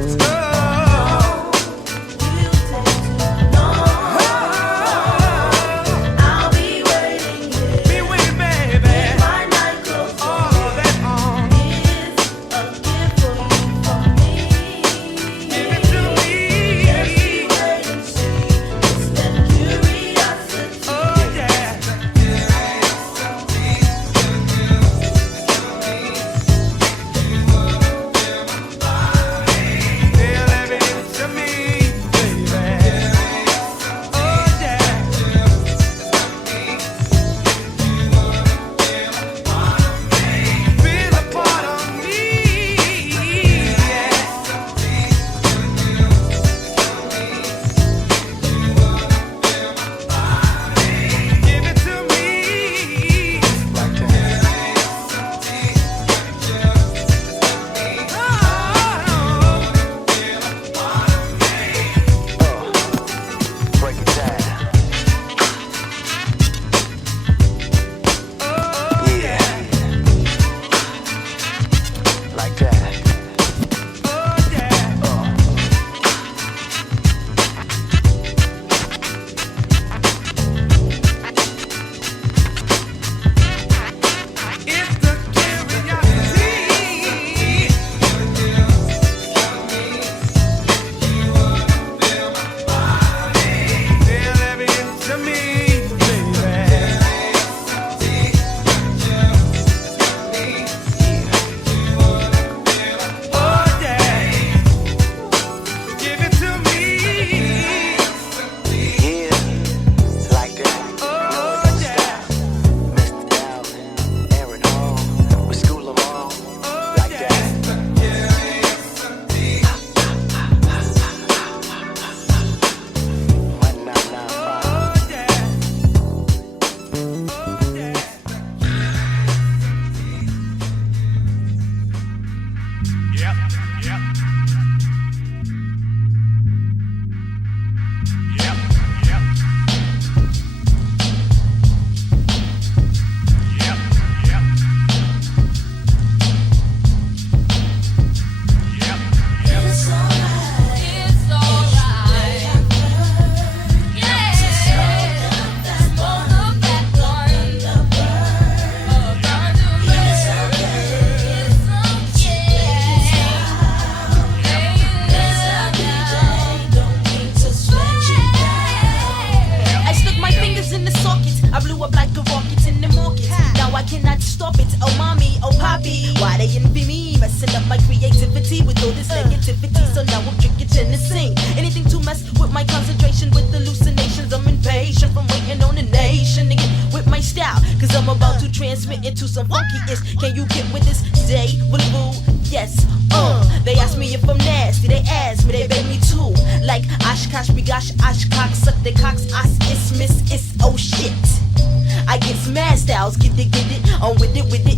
Get it, on with it,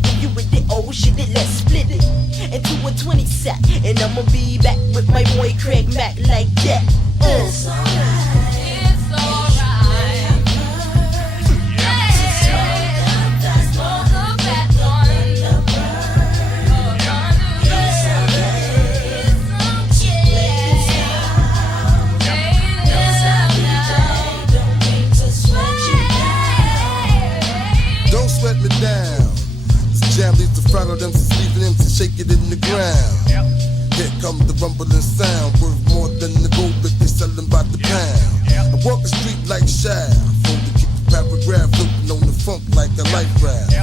jam leaves the front of them, sleeping them to shake it in the ground. Here comes the rumbling sound, worth more than the gold, but they sellin' by the pound. I walk the street like Shaft, from to keep the paragraph, looking on the funk like a life raft.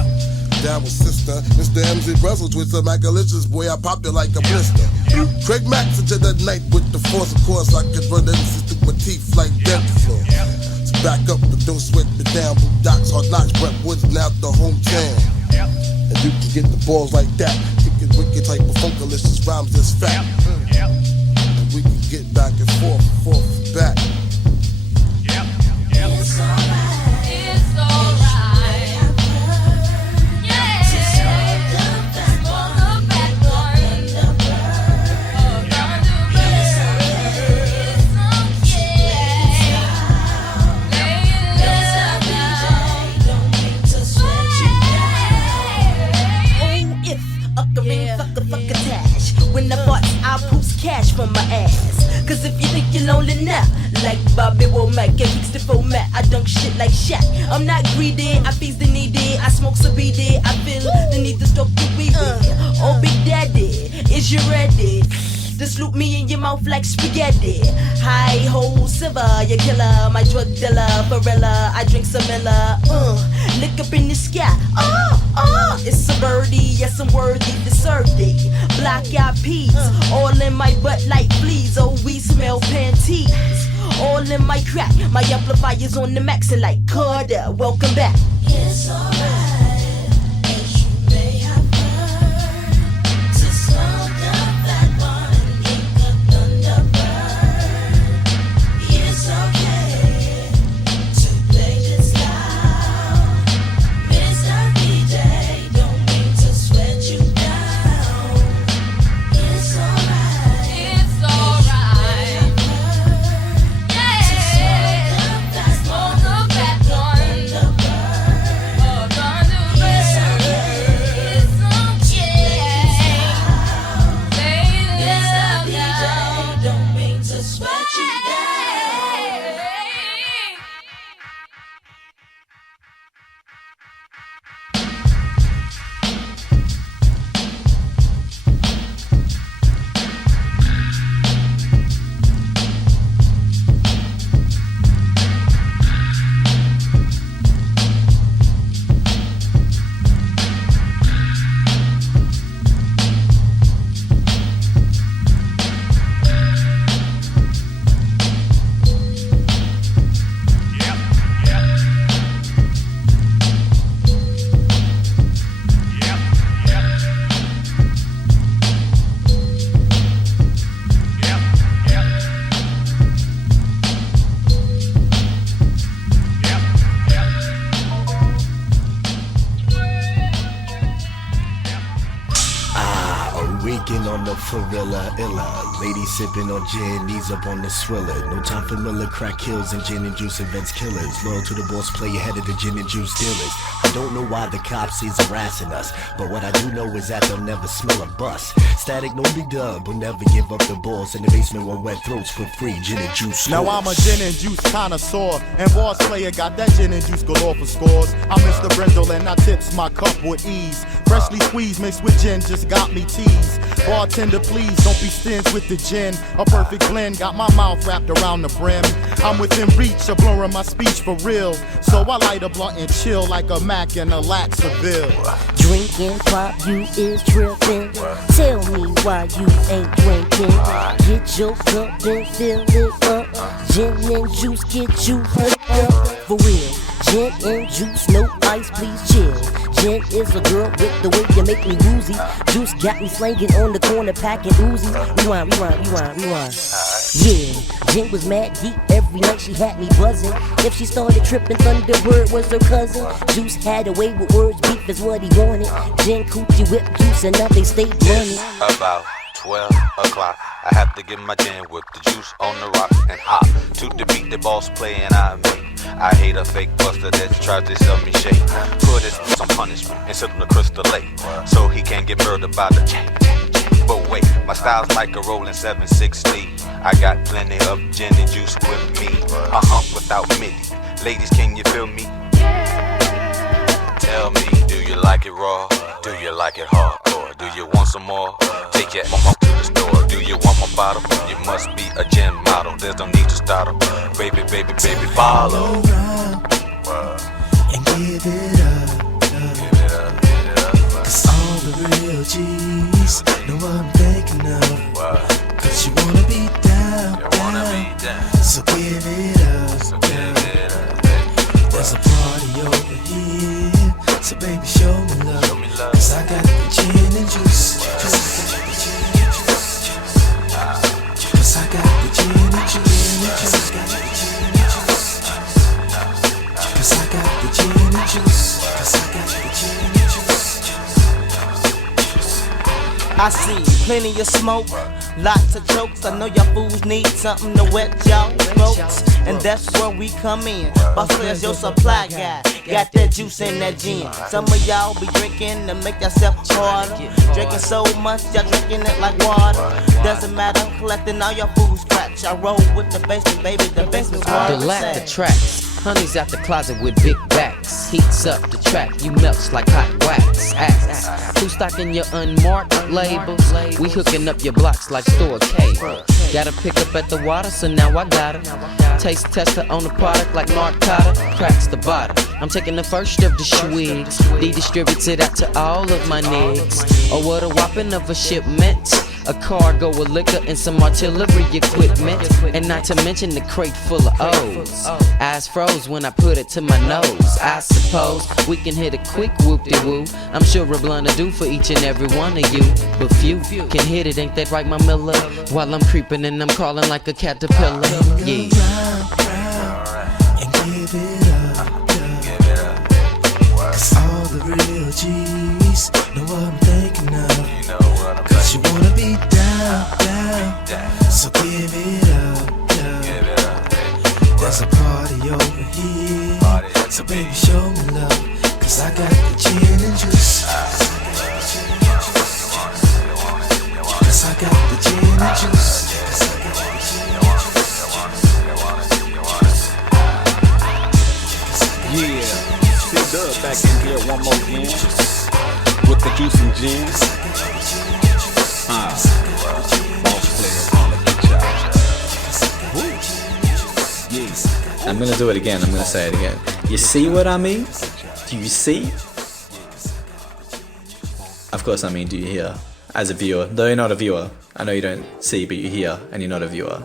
Down with sister, Mr. MZ Brussels with some Macalicious, boy, I pop you like a blister. Craig Max into the night with the force, of course, I can run this through my teeth like dental floor. So back up, but don't sweat me down. Docks, Hard Knocks, Brentwood's now the hometown. And you can get the balls like that. Wicked type of funkalicious rhymes that's fat. And we can get back and forth and back. It's alright. It's alright. Yeah. Just smoke that one. It's okay. It's okay. Mr. DJ, don't mean to sweat you down. Oh, if up the ring, fuck attach. When I bought, I boost cash from my ass. Cause if you think you're lonely now, like Bobby Womack, get kicks the format. I dunk shit like Shaq. I'm not greedy, I feast the needy. I smoke some BD, I feel the need to stop the weed. Oh, Big Daddy, is you ready? To sloop me in your mouth like spaghetti. Hi ho, silver, you killer, my drug dealer, Barilla. I drink some Miller, look up in the sky. It's a birdie, yes I'm worthy to serve thee. Black-eyed peas, all in my butt like fleas. Oh, we smell panties, all in my crack. My amplifier's on the max and like Carter. Welcome back. It's alright, as you may have heard, to smoke up that one and drink a Thunderbird. It's okay to play this loud. Mr. DJ, don't mean to sweat you down. It's alright. It's alright. Yeah. To smoke up that one. It's okay. Mr. DJ, don't mean to sweat you down. Waking on the Farilla Illa. Lady sipping on gin, knees up on the swiller. No time for Miller, crack kills, and gin and juice events killers. Loyal to the boss, play ahead of the gin and juice dealers. I don't know why the cops is harassing us, but what I do know is that they'll never smell a bus. Static, no big dub, will never give up the boss. In the basement, one wet throats for free, gin and juice. Now I'm a gin and juice connoisseur, and boss player got that gin and juice galore for scores. I'm Mr. Brindle and I tips my cup with ease. Freshly squeezed mixed with gin just got me teased. Bartender, please don't be stingy with the gin. A perfect blend, got my mouth wrapped around the brim. I'm within reach of blurring my speech for real, so I light a blunt and chill like a Mac in a Laxaville. Drinking while you is tripping. Tell me why you ain't drinking. Get your cup and fill it up. Gin and juice get you hooked up. For real, gin and juice, no ice, please chill. Gin is a girl with the way you make me woozy. Juice got me slanging on the corner packing Uzi. Rewind. Yeah, Gin was mad deep every night, she had me buzzing. If she started tripping, Thunderbird was her cousin. Juice had a way with words, beef is what he wanted. Gin, coochie, whip, juice, and now they stay running. It's about 12 o'clock. I have to get my gin with the juice on the rock and hop to the beat the boss play and I make. I hate a fake buster that tries to sell me shade. Put his some punishment and sit on the Crystal Lake, so he can't get murdered by the jack. But wait, my style's like a rolling 760. I got plenty of gin and juice with me. My hump without MIDI. Ladies, can you feel me? Tell me, do you like it raw? Do you like it hardcore? Do you want some more? Take your mama to the store. Do you want my bottle? You must be a gym model. There's no need to startle. Baby, baby, baby, follow. And give it up. Cause all the real G's know what I'm thinking of. Cause you wanna be down, so give it up. There's a party over here, so baby show me love. Cause I got the gin and juice. Cause I got the gin and juice. Cause I got the gin and juice. I see plenty of smoke, lots of jokes. I know y'all fools need something to wet y'all throats, and that's where we come in. Boss players, your supply guy, got that juice and that gin. Some of y'all be drinking to make yourself harder. Drinking so much, y'all drinking it like water. Doesn't matter, collecting all your food scratch. I roll with the basement, baby, the basement's water. The lack of tracks. Honey's out the closet with big backs. Heats up the track, you melts like hot wax. Axe. Who stocking your unmarked labels? We hooking up your blocks like store cable. Gotta pick up at the water, so now I got it. Taste tester on the product like Mark Cotter. Cracks the bottom. I'm taking the first of the swigs. Distributes it out to all of my niggas. Oh, what a whopping of a shipment. A cargo of liquor and some artillery equipment. And not to mention the crate full of O's. Eyes froze when I put it to my nose. I suppose we can hit a quick whoop-de-woo. I'm sure a blunt to do for each and every one of you. But few can hit it, ain't that right, my Miller? While I'm creeping and I'm crawling like a caterpillar. Yeah. And give it up. Cause all the real G's know what I'm thinking of. Cause you wanna be down, so give it up. There's a party over here, so baby show me love. Cause I got the gin and juice. Cause I got the gin and juice. Yeah, Big Dub back in here one more again with the juice and gin. Boss players on the Yeah. I'm gonna do it again. I'm gonna say it again. You see what I mean? Do you see? Of course I mean, do you hear? As a viewer, though you're not a viewer. I know you don't see, but you hear, and you're not a viewer.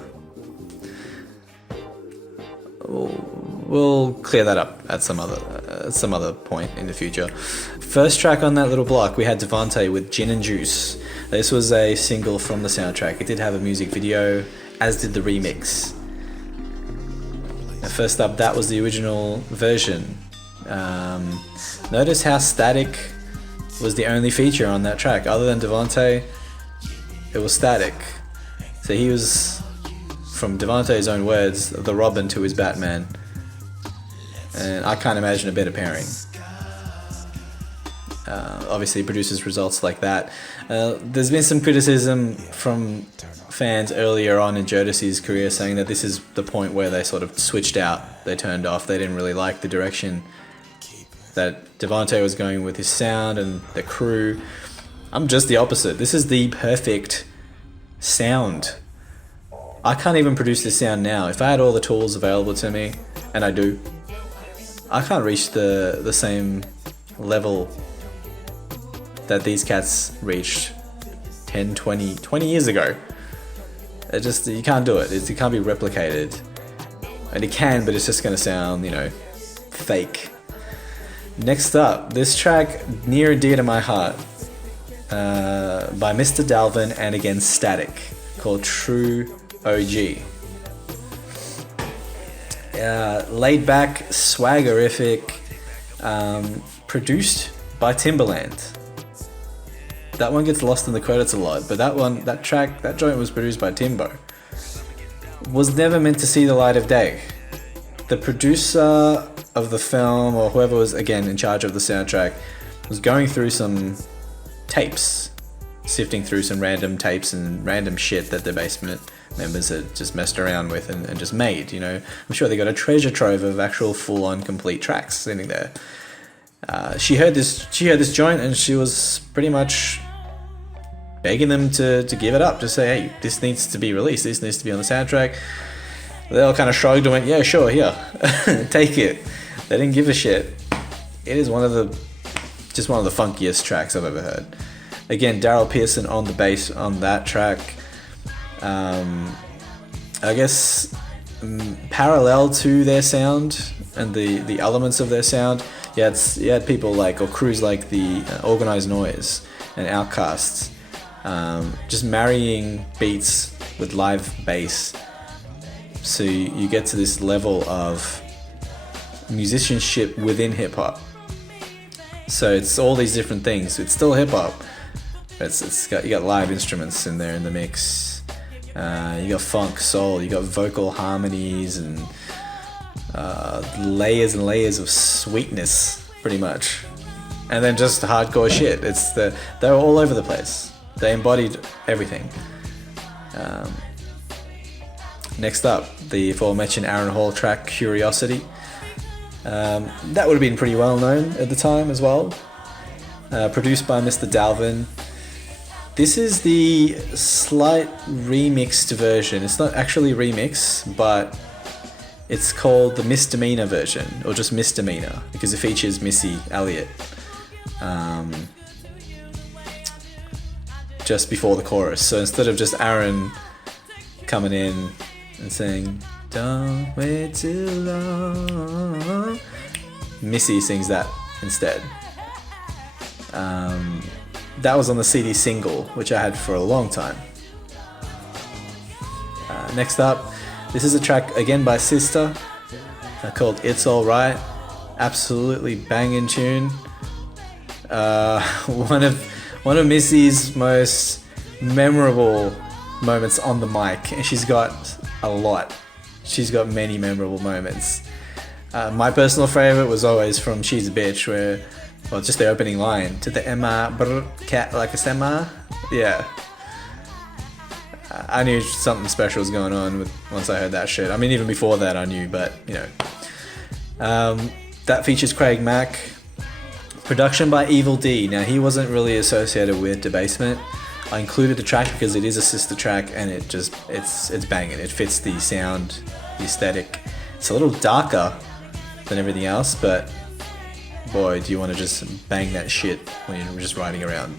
We'll clear that up at some other point in the future. First track on that little block, we had Devante with Gin and Juice. This was a single from the soundtrack. It did have a music video, as did the remix. Now, first up, that was the original version. Notice how static was the only feature on that track. Other than Devante, it was static. So he was, from Devante's own words, the Robin to his Batman. And I can't imagine a better pairing. Obviously, produces results like that. There's been some criticism from fans earlier on in Jodeci's career saying that this is the point where they sort of switched out. They turned off. They didn't really like the direction that Devante was going with his sound and the crew. I'm just the opposite. This is the perfect sound. I can't even produce this sound now. If I had all the tools available to me, and I do, I can't reach the same level that these cats reached 10, 20 years ago. You can't do it. It can't be replicated. And it can, but it's just going to sound, fake. Next up, this track, near and dear to my heart, by Mr. Dalvin and again Static, called True OG. Laid back, swaggerific, produced by Timbaland. That one gets lost in the credits a lot, but that joint was produced by Timbo. Was never meant to see the light of day. The producer of the film, or whoever was again in charge of the soundtrack, was going through some tapes, sifting through some random tapes and random shit that the Bassment members had just messed around with and just made, I'm sure they got a treasure trove of actual full-on complete tracks sitting there. She heard this joint and she was pretty much begging them to give it up, to say, hey, this needs to be released, this needs to be on the soundtrack. They all kind of shrugged and went, yeah, sure, here, take it. They didn't give a shit. It is one of the funkiest tracks I've ever heard. Again, Daryl Pearson on the bass on that track. I guess parallel to their sound and the elements of their sound, you had people like, or crews like the Organized Noise and Outcasts, just marrying beats with live bass. So you get to this level of musicianship within hip hop. So it's all these different things. It's still hip hop. You got live instruments in there in the mix. You got funk, soul. You got vocal harmonies and layers and layers of sweetness, pretty much. And then just hardcore shit. They were all over the place. They embodied everything. Next up, the aforementioned Aaron Hall track, Curiosity. That would have been pretty well known at the time as well. Produced by Mr. Dalvin. This is the slight remixed version. It's not actually remix, but it's called the Misdemeanor version, or just Misdemeanor, because it features Missy Elliott just before the chorus. So instead of just Aaron coming in and saying, "Don't wait too long," Missy sings that instead. That was on the CD single, which I had for a long time. Next up, this is a track again by Sister called It's Alright. Absolutely banging tune. One of Missy's most memorable moments on the mic, and she's got a lot. She's got many memorable moments. My personal favorite was always from She's a Bitch, where, well, just the opening line, to the Emma brr, cat like a sema. Yeah. I knew something special was going on once I heard that shit. I mean, even before that I knew, but, you know. That features Craig Mack. Production by Evil D. Now, he wasn't really associated with Bassment. I included the track because it is a sister track, and it's banging. It fits the sound, the aesthetic. It's a little darker than everything else, but boy, do you want to just bang that shit when you're just riding around.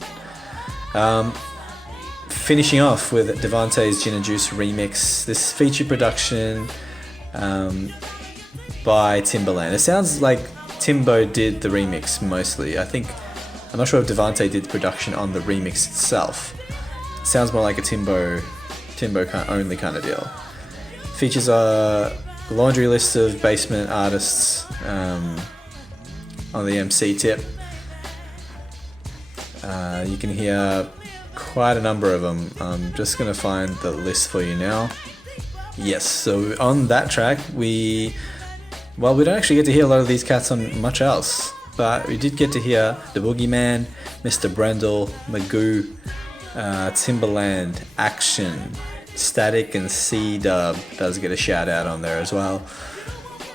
Finishing off with Devante's Gin and Juice remix. This feature production by Timbaland. It sounds like Timbo did the remix mostly. I'm not sure if Devante did the production on the remix itself. It sounds more like a Timbo only kind of deal. Features a laundry list of Bassment artists on the MC tip. You can hear quite a number of them. I'm just going to find the list for you now. Yes, so on that track, we don't actually get to hear a lot of these cats on much else, but we did get to hear The Boogeyman, Mr. Brendel, Magoo, Timbaland, Action, Static, and C-Dub does get a shout out on there as well.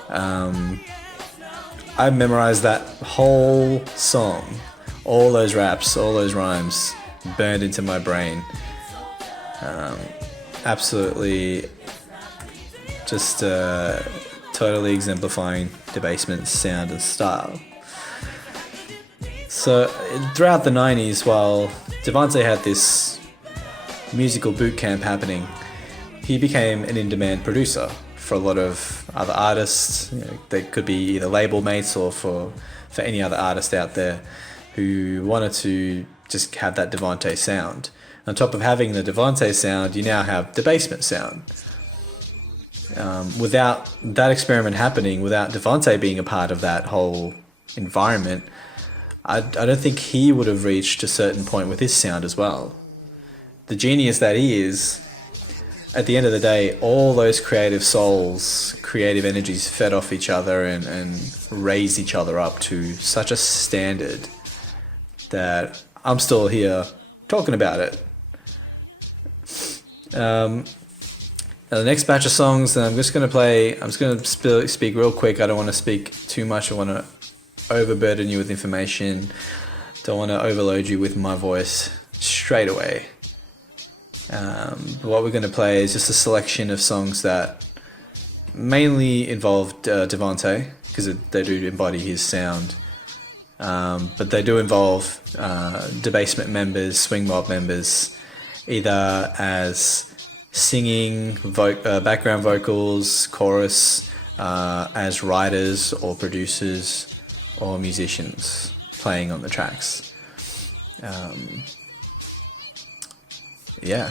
I memorized that whole song, all those raps, all those rhymes burned into my brain. Absolutely just totally exemplifying Bassment's sound and style. So throughout the 90s, while Devante had this musical boot camp happening, he became an in-demand producer for a lot of other artists. You know, they could be either label mates or for any other artist out there who wanted to just have that Devante sound. On top of having the Devante sound, you now have the Bassment sound. Without that experiment happening, without Devante being a part of that whole environment, I don't think he would have reached a certain point with his sound as well. The genius that he is, at the end of the day, all those creative souls, creative energies fed off each other and raised each other up to such a standard that I'm still here talking about it. Now the next batch of songs that I'm just going to speak real quick. I don't want to speak too much. I want to overburden you with information. Don't want to overload you with my voice straight away. What we're going to play is just a selection of songs that mainly involve Devontae, because they do embody his sound. But they do involve the Bassment members, Swing Mob members, either as singing, background vocals, chorus, as writers or producers or musicians playing on the tracks. Yeah.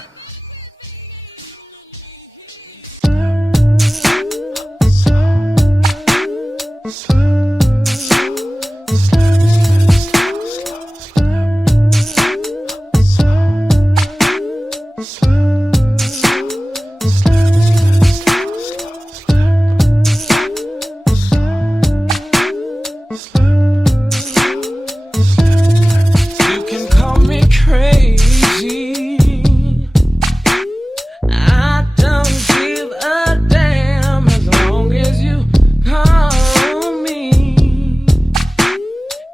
You can call me crazy. I don't give a damn as long as you call me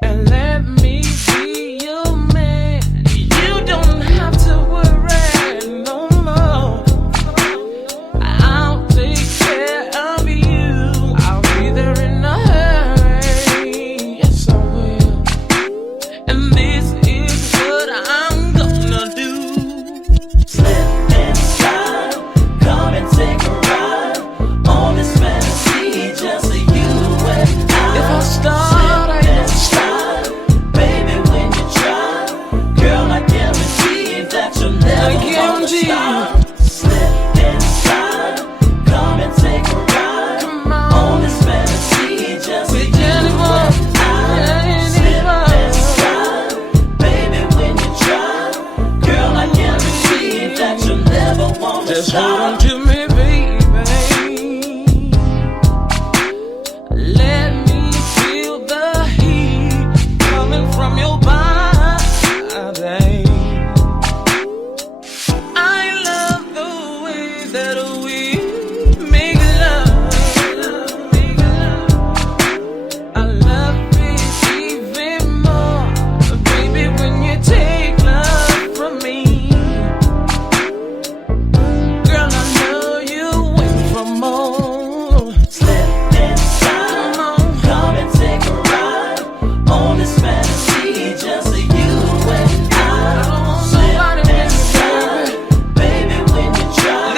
and let me be your man. You don't have to worry no more. I'll take care of you. I'll be there in a hurry. Yes, I will. And this is what I'm gonna do. Slip and slide, come and take a ride on this fantasy, just you and I. If I start, Slip and slide, baby, when you try, girl, I guarantee that you'll never wanna stop. Slip and slide, come and take a ride on this fantasy, just you and I. Slip and slide, baby, when you try, girl, I guarantee that you'll never wanna just stop. hold on to me, baby. Let me feel the heat coming from your body. I love the way that we make love. I love it even more, baby, when you take love from me. Girl, I know you wait for more. Slip and slide, come and take a ride on this fantasy, just you and I. Slip and slide, baby, when you try,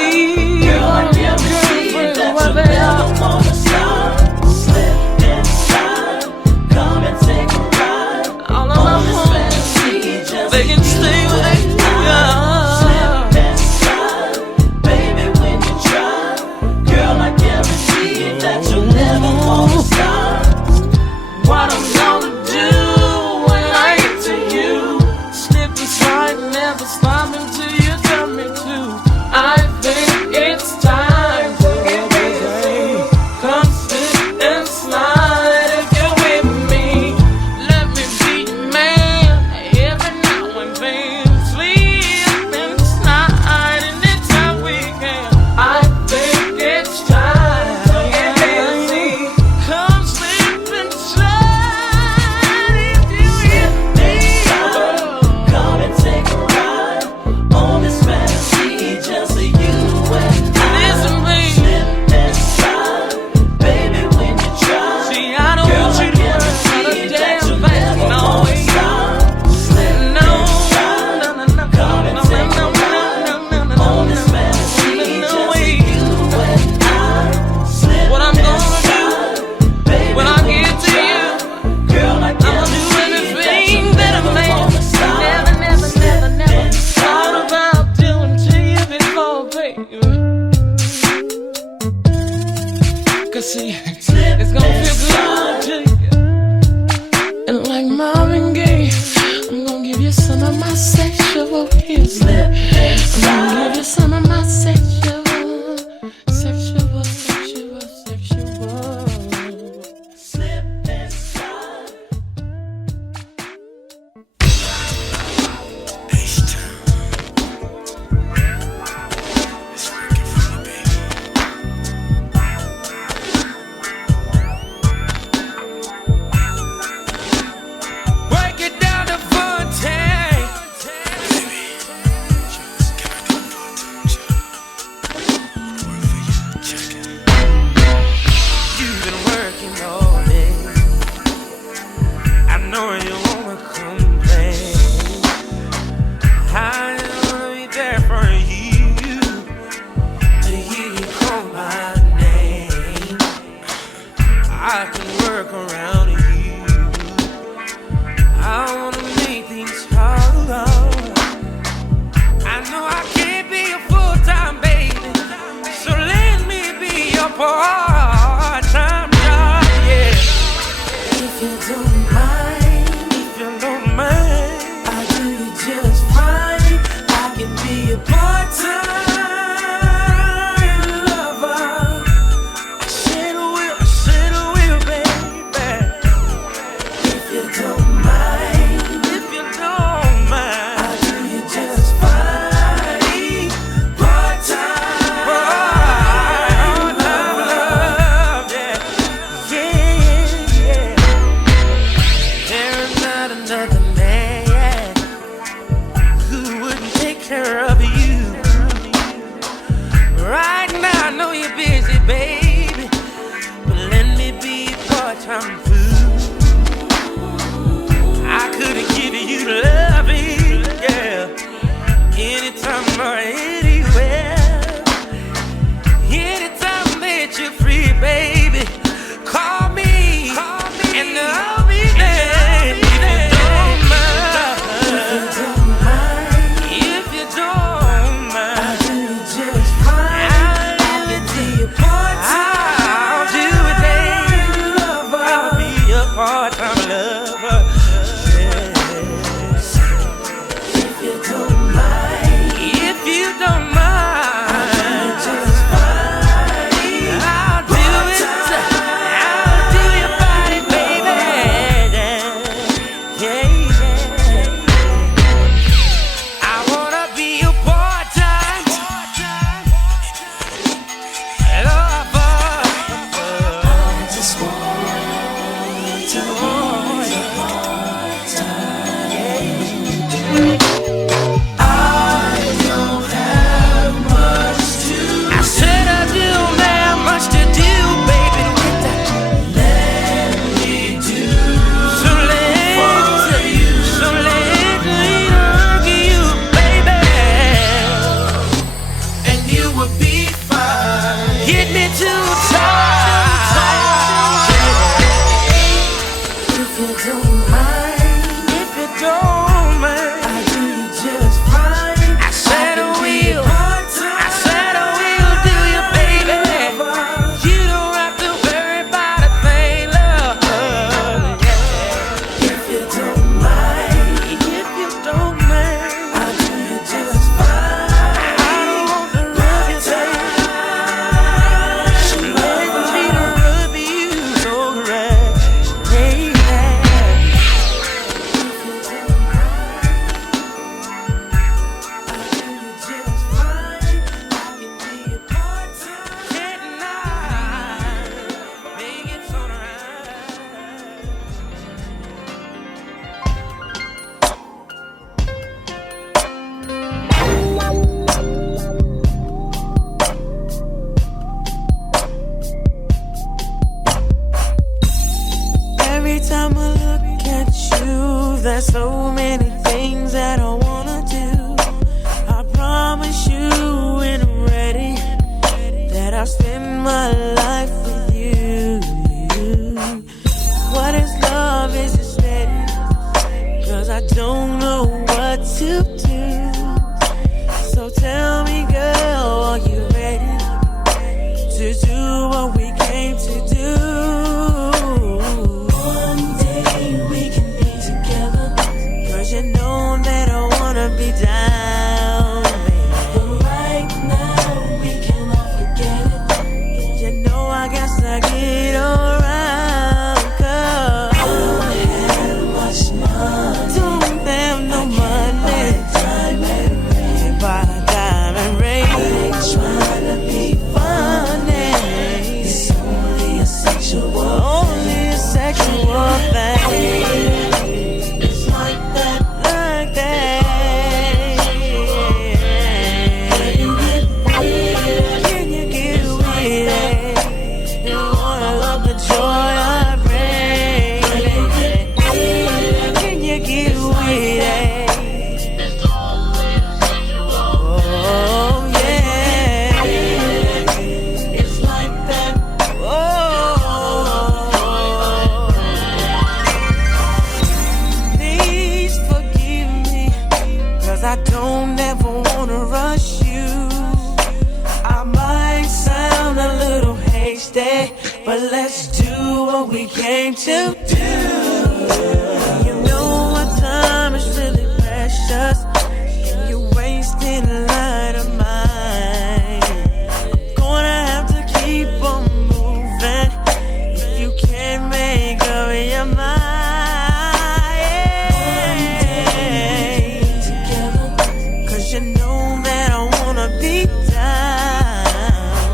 girl, I guarantee that you'll never wanna stop. Slip and slide, come and take a ride on this fantasy, just They can stay you with and I. Slip and slide, baby, when you try, girl, I guarantee that you'll never wanna stop. What I'm gonna do when I get to you, slip and slide, never stop until you tell me to. I think it's time to get busy. Come slip and slide if you're with me. Let me be your man every now and then. Slip and slide anytime we can. I think it's time to get busy. Come slip and slide if you're with me. Come and take a ride part-time job, yeah. If you don't mind, I'll do you just fine. I can be a part-time lover. Said I will, baby. If you don't mind, I'll do you just fine. Part-time love, yeah. There's not another man who wouldn't take care of you. Right now, I know you're busy, baby, but let me be part-time fool. I could have given you loving, yeah, anytime or anywhere. Anytime that you're free, baby, call me and I'll be there. If you don't mind, I'll do you just fine. I can be a I'll do it, baby. I'll be a part-time lover. If you don't mind, I'll do you just fine. I'll do it. I'll do your body, baby. Yeah. I wanna be a part-time lover. I just want to be a part-time. I don't have much to I said I don't have much to do, baby, with that. let me do So let me hug you, baby, and you will be fine. get me too tight. If you don't mind, I'll do you just fine. I said I will. Part-time I said I will do you, baby. You don't have to worry about a thing, love. If you don't mind, I'll do you just fine. I don't want to rub you, baby. Let me rub you so right. Hey, Every time I look at you, there's so many things that I wanna do. I promise you when I'm ready that I'll spend my life with you. What is love? Is it steady? 'Cause I don't know what to do. So tell me, girl, are you ready to do what we came to do? One day we can be together, 'cause you know that I wanna be down, baby. But right now we cannot forget it. You know I guess I get around, 'cause I don't have much money. Don't have no money. Diamond ring. Buy a diamond ring. I ain't trying to be funny. It's only a sexual thing. It's like that. Can you get with it? Can you get with it? You wanna love the joy I bring. Can you get with it? Can you get with it? It's always sexual. Oh yeah. It's like that. Please forgive me, 'cause I don't ever wanna rush you. I might sound a little hasty. let's do what we came to do. You know our time is really precious, and you're wasting a lot of mine. Gonna have to keep on moving if you can't make up your mind. You know that I wanna be down,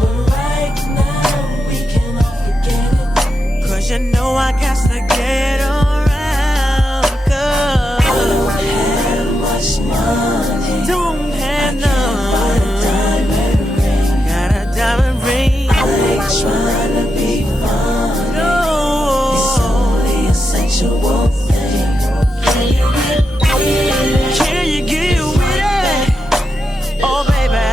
but right now we cannot forget it. 'Cause you know I got to get around. 'Cause I don't have much money. Don't have none. I can't buy a diamond ring. Got a diamond ring. I ain't trying to be funny. No. It's only a sensual thing. Can you get with it? Can you get with it? Oh baby,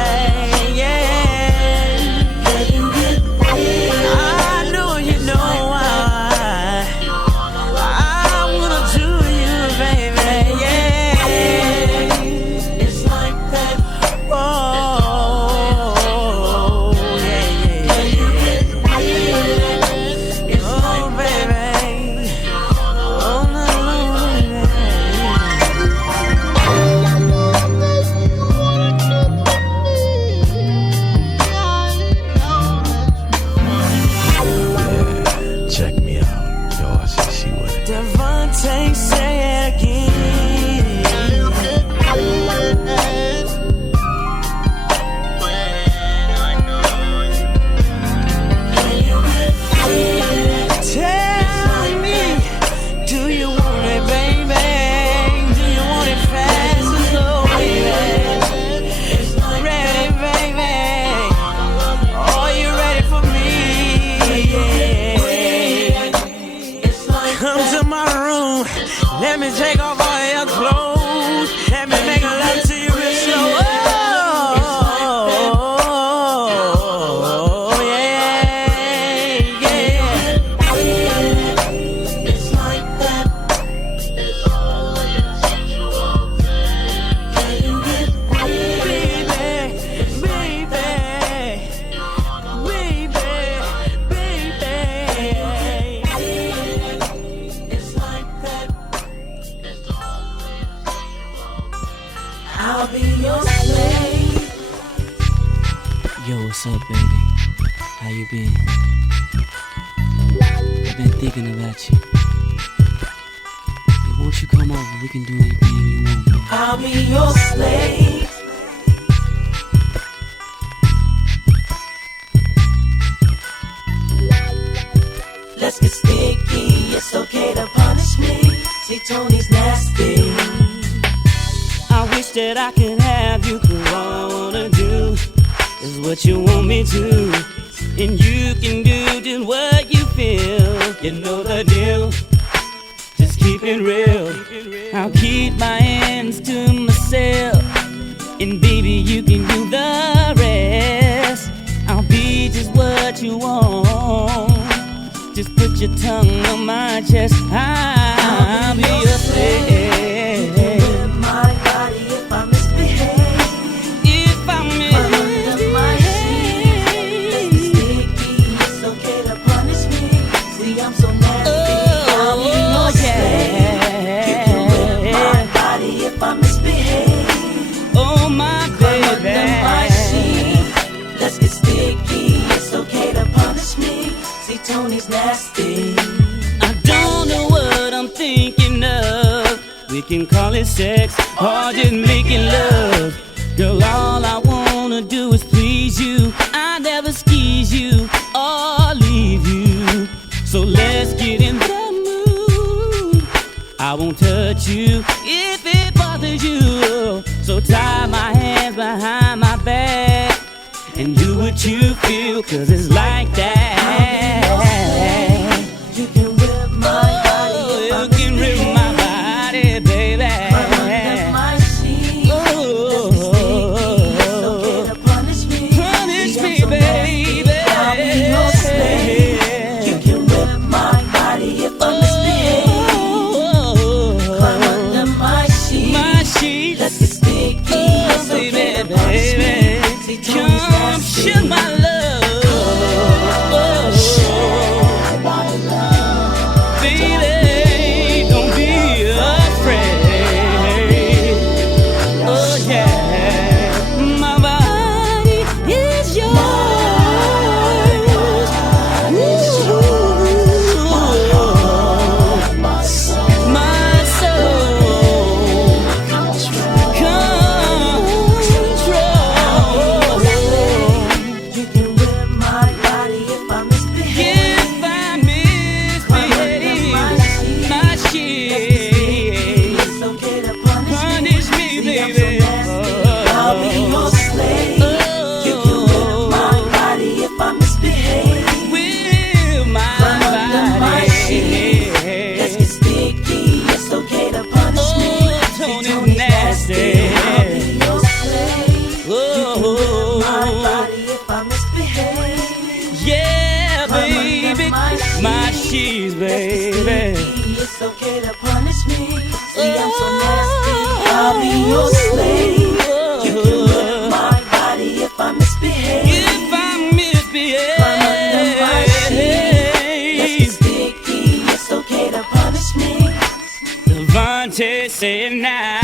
yeah. Can you get with it? I know you know I wanna do you, baby, yeah. It's like that. Oh, yeah. Can you get with it? It's like baby. Oh no. Check me out. Yo, I should see what it is. Devontae, say again. Tell me, do you want it, baby? Do you want it fast or slow, baby? It's not ready, baby. Are you ready for me? Come to my room, let me take off all your clothes. Let me make love to you real slow. Oh, yeah. It's like that. It's only a sensual thing. Can you get with it? Baby. It's like that. I'll be your slave. Yo, what's up, baby? How you been? I've been thinking about you. Hey, won't you come over? We can do anything you want, bro. I'll be your slave. Let's get sticky. It's okay to punish me. See, Tony's nasty. I wish that I could have you, 'cause all I wanna do is what you want me to. And you can do just what you feel. You know the deal. Just keep it real. I'll keep my hands to myself, and baby, you can do the rest. I'll be just what you want. Just put your tongue on my chest. I'll be your slave. You can whip my body if I misbehave. If I Come under my sheets. Let's get sticky. It's okay to punish me. See, I'm so nasty. I'll be your slave. You can whip my body if I misbehave. Oh my baby. Come under my sheets. Let's get sticky. It's okay to punish me. See, Tony's nasty. I don't know what I'm thinking of. We can call it sex or just making love. Girl, all I wanna do is please you. I never squeeze you or leave you. So let's get in the mood. I won't touch you if it bothers you. So tie my hands behind my back and do what you feel, 'cause it's like that. I'll be your slave. You can whip my body if I misbehave. Baby. Come under my sheets. Let's get sticky. It's okay to punish me. Punish See, I'm me, so nasty. baby. I'll be your slave. You can whip my body if I misbehave. Climb under my sheets. Let's get sticky. It's nasty. I'll be your slave. You can whip my body if I misbehave. Climb under my sheet. Let's get sticky. It's okay to punish me. Tony's nasty. I'll be your slave. You can whip my body if I misbehave. Yeah, Climb baby, under my sheets, Let's get baby. sticky. It's okay to punish me. See, I'm so nasty. I'll be your slave. You can whip my body if I misbehave. Climb under my sheet. Let's get sticky. It's okay to punish me. Devontae said now.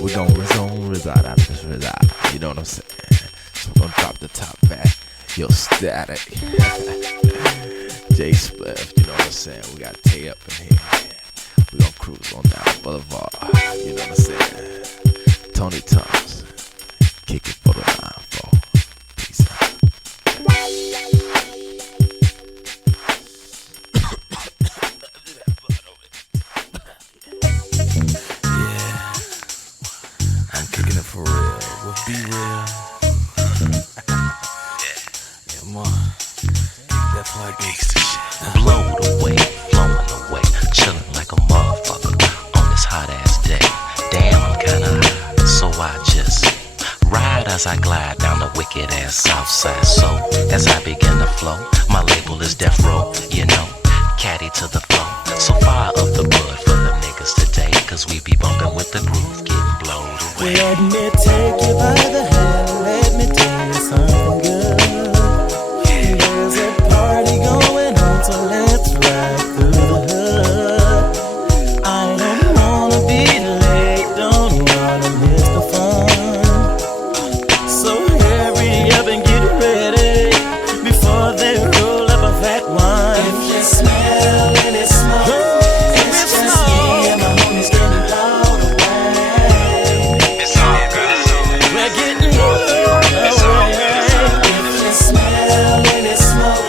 We're gonna reside out of this reside. You know what I'm saying? So we're gonna drop the top back. Yo, static. J Spliff, you know what I'm saying? We got Tay up in here. We gonna cruise on down the boulevard. You know what I'm saying? Tony Thomas. Kick it for the 9-4. Peace out. For real, we'll be real. Yeah, man. That fly gangsta shit. Blowed away, flowing away, chillin' like a motherfucker on this hot ass day. Damn, I'm kinda high, so I just ride as I glide down the wicked ass south side. So as I begin to flow, my label is Death Row, you know, caddy to the flow. So fire up the bud for the niggas today, cause we be bumpin' with the groove, getting blowed away. Let me take you by the hand, let me tell you something good. There's a party going on, so let's ride through the hood. I don't wanna be late, don't wanna miss the fun. So hurry up and get ready before they roll up a fat one. If you smell any smoke, it's just me and my homies getting blown away. Smell any smoke,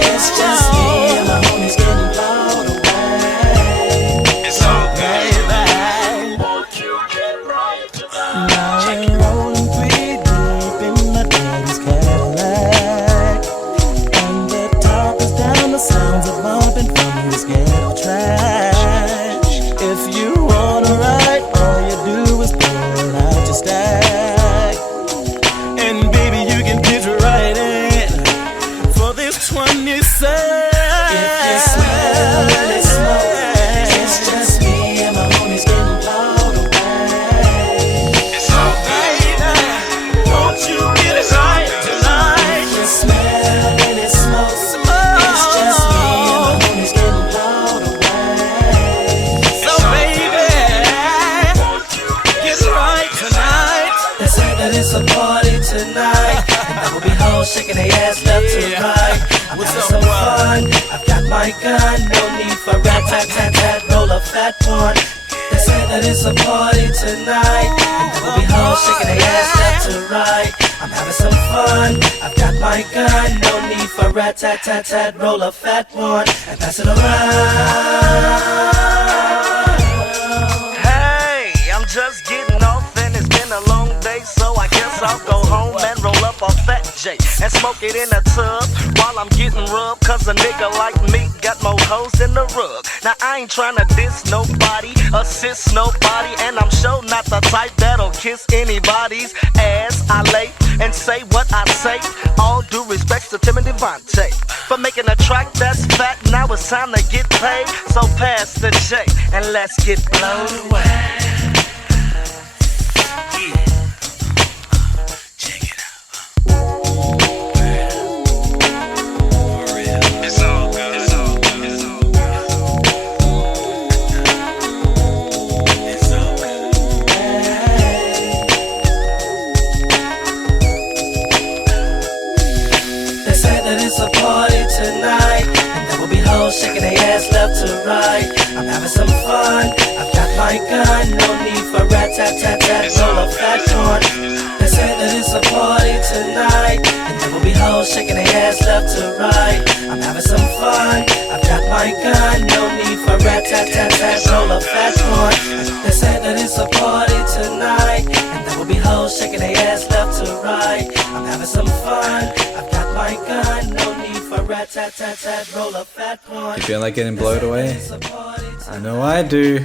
it's just me and my homies getting blown away. It's all good. Won't you get right tonight? Now I'm rolling pretty deep in my daddy's Cadillac, and the top is down, the sounds are bumping from this ghetto track. If you wanna ride, all you do is pull out your stack, and baby you can picture right in. One you say, if you smell any smoke, it's just me and my homies getting blown away. It's all good. Won't you get it right tonight? If you smell any smoke, it's just me and my homies getting blown away. So baby, won't you get it right tonight? They say that it's a party tonight, and there will be hoes shaking their ass left to right. I'm having some fun, I've got my gun, no need for rat-tat-tat-tat, roll a fat one. They say that it's a party tonight, and there will be hoes shaking their ass left to right. I'm having some fun, I've got my gun, no need for rat-tat-tat-tat, roll a fat one, and pass it around. Hey, I'm just getting off and it's been a long day, so I guess I'll go home and roll up a fat J and smoke it in a tub while I'm getting rubbed, cause a nigga like me got more hoes than the rug. Now I ain't tryna diss nobody, assist nobody, and I'm sure not the type that'll kiss anybody's ass. I lay and say what I say, all due respects to Tim and Devontae for making a track that's fat. Now it's time to get paid, so pass the J and let's get blown away. tonight, and there will be hoes shaking their ass left to right. I'm having some fun, I've got my gun, no need for rat-tat-tat-tat, roll a fat one. They say that it's a party tonight, and there will be hoes shaking their ass left to right. I'm having some fun, I've got my gun, no need for rat-tat-tat-tat, roll a fat one. They say that it's a party tonight, and there will be hoes shaking their ass left to right. I'm having some fun, I've got my gun, no need for rat-tat-tat-tat, roll a fat one. You feel like getting blown away? I know I do.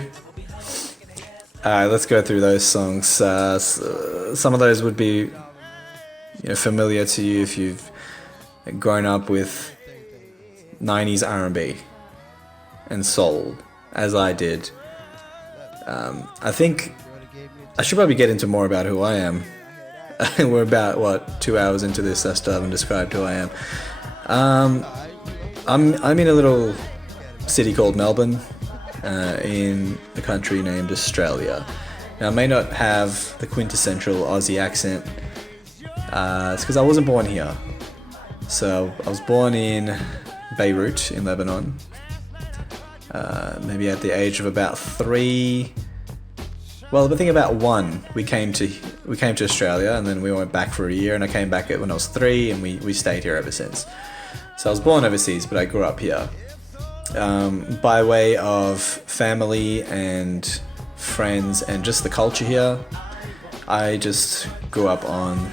Alright, let's go through those songs. Some of those would be familiar to you if you've grown up with 90s R&B and soul, as I did. I think I should probably get into more about who I am. We're about 2 hours into this. I still haven't described who I am. I'm in a little city called Melbourne, in a country named Australia. Now, I may not have the quintessential Aussie accent. It's because I wasn't born here. So I was born in Beirut in Lebanon. Maybe at the age of about 3. Well, I think about 1. We came to Australia, and then we went back for a year, and I came back when I was 3, and we stayed here ever since. So I was born overseas, but I grew up here. By way of family and friends and just the culture here, I just grew up on,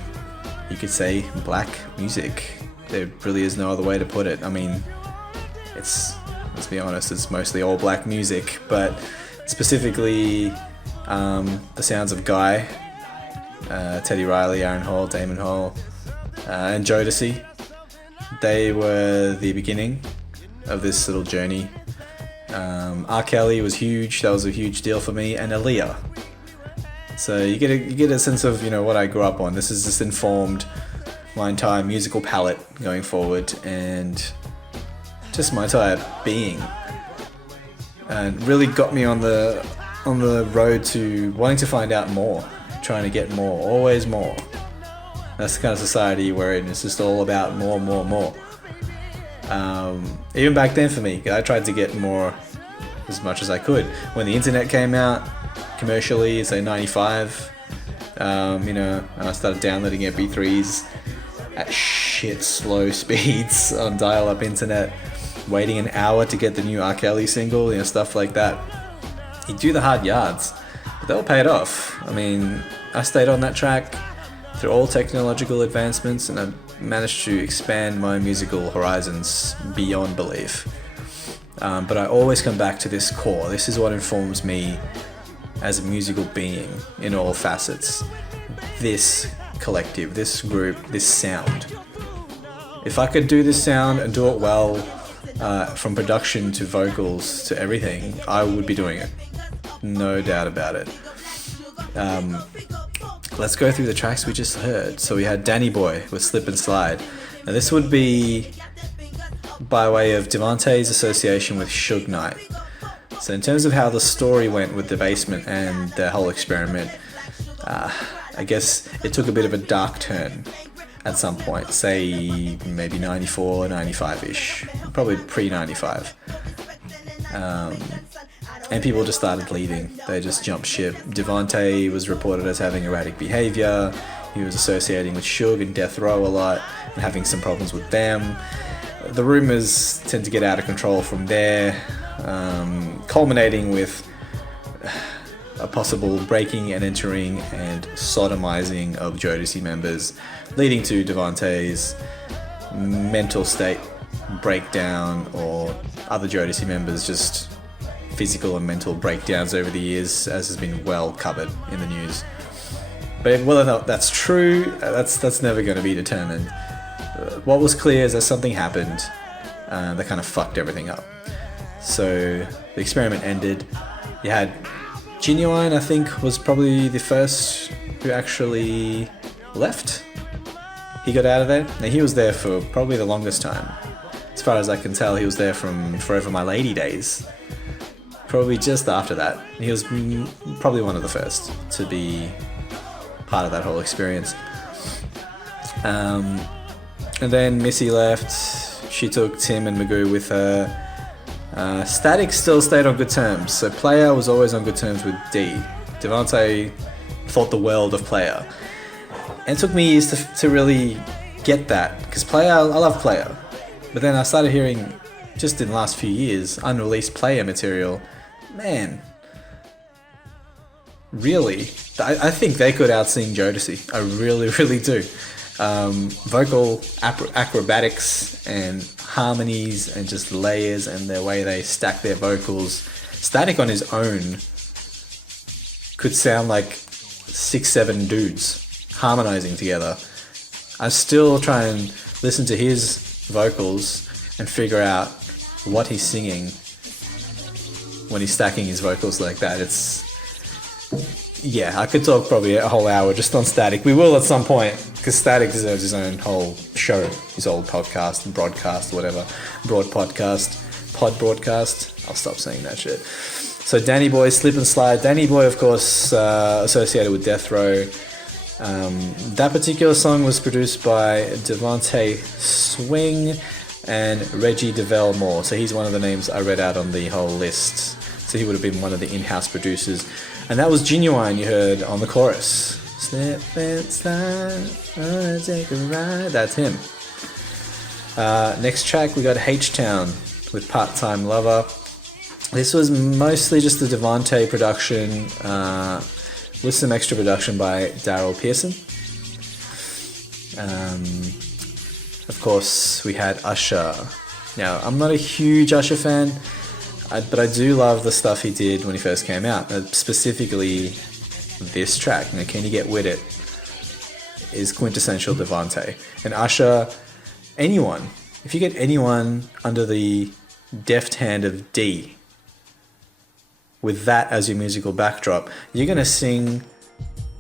you could say, black music. There really is no other way to put it. I mean, let's be honest, it's mostly all black music, but specifically the sounds of Guy, Teddy Riley, Aaron Hall, Damon Hall, and Jodeci. They were the beginning of this little journey. R. Kelly was huge. That was a huge deal for me, and Aaliyah. So you get a sense of what I grew up on. This has just informed my entire musical palette going forward, and just my entire being, and really got me on the road to wanting to find out more, trying to get more, always more. That's the kind of society we're in. It's just all about more. Even back then for me, I tried to get more as much as I could. When the internet came out commercially, say 95, and I started downloading MP3s at shit slow speeds on dial-up internet, waiting an hour to get the new R. Kelly single, stuff like that. You do the hard yards, but they all paid off. I mean, I stayed on that track through all technological advancements, and I managed to expand my musical horizons beyond belief. But I always come back to this core. This is what informs me as a musical being in all facets. This collective, this group, this sound. If I could do this sound and do it well, from production to vocals to everything, I would be doing it. No doubt about it. Let's go through the tracks we just heard. So we had Danny Boy with Slip and Slide. Now this would be by way of Devontae's association with Suge Knight. So in terms of how the story went with the Bassment and the whole experiment, I guess it took a bit of a dark turn at some point, say maybe 94, 95-ish, probably pre-95. And people just started leaving. They just jumped ship. Devontae was reported as having erratic behavior. He was associating with Suge and Death Row a lot and having some problems with them. The rumors tend to get out of control from there, culminating with a possible breaking and entering and sodomizing of Jodeci members, leading to Devontae's mental state breakdown, or other Jodeci members just physical and mental breakdowns over the years, as has been well covered in the news. But whether or not that's true, that's never going to be determined. What was clear is that something happened that kind of fucked everything up. So the experiment ended. You had Genuine, I think, was probably the first who actually left. He got out of there. Now, he was there for probably the longest time. As far as I can tell, he was there from Forever My Lady days. Probably just after that. He was probably one of the first to be part of that whole experience. And then Missy left, she took Tim and Magoo with her. Static still stayed on good terms, so Player was always on good terms with D. Devante thought the world of Player. And it took me years to really get that, because Player, I love Player. But then I started hearing, just in the last few years, unreleased Player material. Man, really, I think they could out-sing Jodeci. I really, really do. Vocal acrobatics and harmonies and just layers and the way they stack their vocals. Static on his own could sound like 6-7 dudes harmonizing together. I still try and listen to his vocals and figure out what he's singing when he's stacking his vocals like that. I could talk probably a whole hour just on Static. We will at some point, because Static deserves his own whole show, his old podcast and broadcast, whatever. Pod broadcast. I'll stop saying that shit. So Danny Boy, Slip and Slide. Danny Boy, of course, associated with Death Row. That particular song was produced by Devante Swing and Reggie DeVell Moore. So he's one of the names I read out on the whole list. So he would have been one of the in-house producers. And that was Genuine you heard on the chorus. Slip and slide, take a ride. That's him. Next track we got H-Town with Part-Time Lover. This was mostly just the Devante production with some extra production by Daryl Pearson. Of course, we had Usher. Now, I'm not a huge Usher fan, but I do love the stuff he did when he first came out. Specifically, this track, Can You Get With It, is quintessential Devante. And Usher, anyone, if you get anyone under the deft hand of D, with that as your musical backdrop, you're going to sing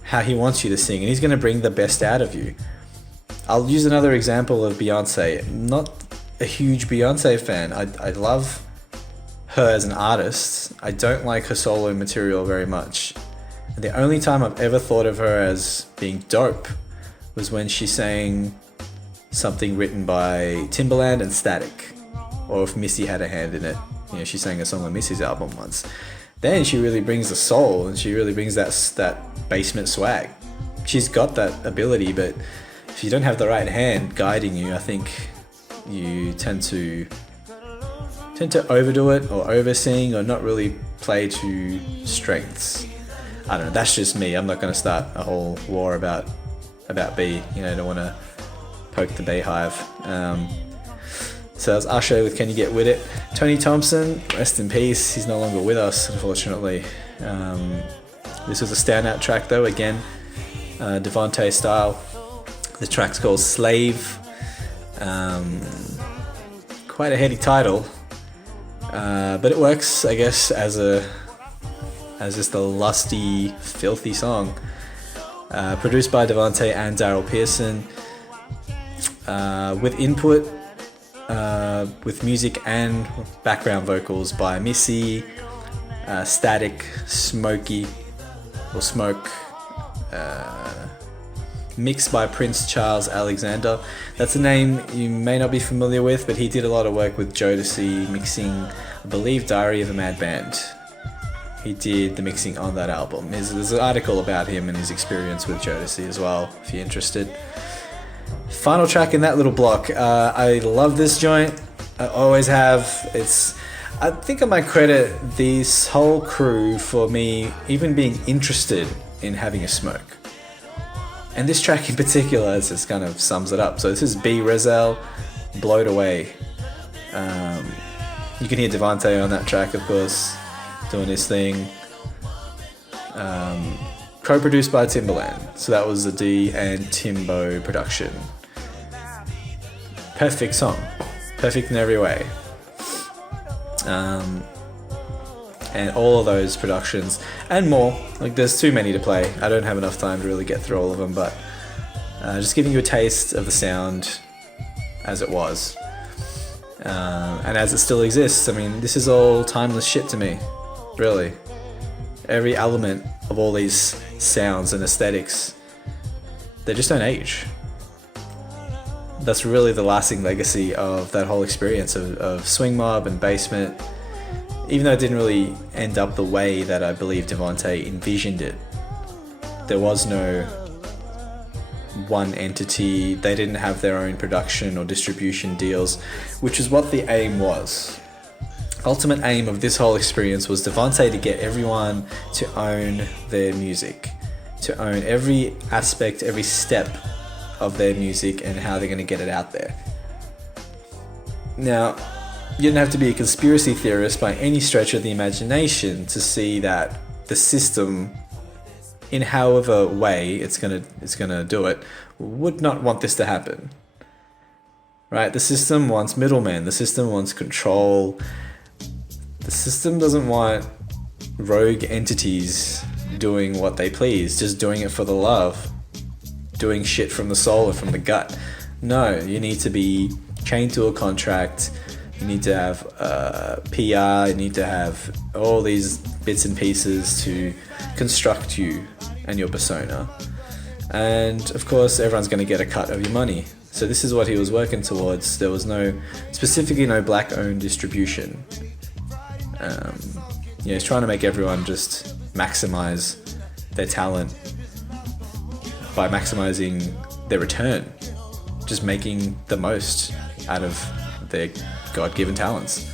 how he wants you to sing, and he's going to bring the best out of you. I'll use another example of Beyonce. I'm not a huge Beyonce fan. I love her as an artist. I don't like her solo material very much. And the only time I've ever thought of her as being dope was when she sang something written by Timbaland and Static, or if Missy had a hand in it. You know, she sang a song on Missy's album once. Then she really brings the soul, and she really brings that Bassment swag. She's got that ability, but if you don't have the right hand guiding you, I think you tend to overdo it or oversing or not really play to strengths. I don't know, that's just me. I'm not going to start a whole war about B. You know, I don't want to poke the beehive. So that's Usher with Can You Get With It. Tony Thompson, rest in peace. He's no longer with us, unfortunately. This was a standout track though, again, Devante style. The track's called Slave. Quite a heady title. But it works, I guess, as just a lusty, filthy song. Produced by Devante and Daryl Pearson. With input, with music and background vocals by Missy, Static, Smokey, or Smoke, mixed by Prince Charles Alexander. That's a name you may not be familiar with, but he did a lot of work with Jodeci, mixing, I believe, Diary of a Mad Band. He did the mixing on that album. There's an article about him and his experience with Jodeci as well, if you're interested. Final track in that little block. I love this joint. I always have. I think I might credit this whole crew for me even being interested in having a smoke. And this track in particular just kind of sums it up. So this is B. Rezel, Blowed Away. You can hear Devante on that track, of course, doing his thing. Co-produced by Timbaland. So that was the D and Timbo production. Perfect song. Perfect in every way. And all of those productions and more, like there's too many to play. I don't have enough time to really get through all of them, but just giving you a taste of the sound as it was, and as it still exists. I mean, this is all timeless shit to me, really. Every element of all these sounds and aesthetics, they just don't age. That's really the lasting legacy of that whole experience of Swing Mob and Bassment. Even though it didn't really end up the way that I believe Devontae envisioned it. There was no one entity. They didn't have their own production or distribution deals, which is what the aim was. Ultimate aim of this whole experience was Devontae to get everyone to own their music, to own every aspect, every step of their music and how they're going to get it out there. Now, you don't have to be a conspiracy theorist by any stretch of the imagination to see that the system, in however way it's gonna do it, would not want this to happen. Right? The system wants middlemen. The system wants control. The system doesn't want rogue entities doing what they please, just doing it for the love, doing shit from the soul or from the gut. No, you need to be chained to a contract. You need to have PR, you need to have all these bits and pieces to construct you and your persona. And of course, everyone's going to get a cut of your money. So this is what he was working towards. There was specifically no black-owned distribution. He's trying to make everyone just maximize their talent by maximizing their return. Just making the most out of their God-given talents.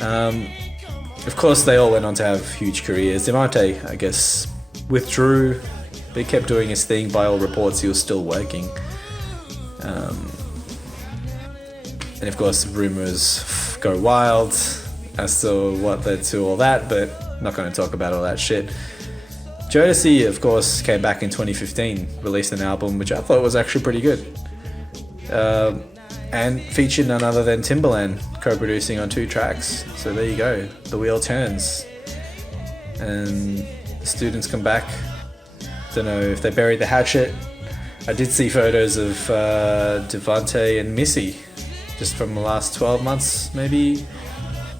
Of course, they all went on to have huge careers. Devontae, I guess, withdrew, but he kept doing his thing. By all reports, he was still working. And of course, rumors go wild as to what led to all that, but I'm not going to talk about all that shit. Jodeci, of course, came back in 2015, released an album which I thought was actually pretty good. And featured none other than Timbaland co-producing on 2 tracks. So there you go, the wheel turns. And the students come back. Don't know if they buried the hatchet. I did see photos of Devontae and Missy, just from the last 12 months maybe,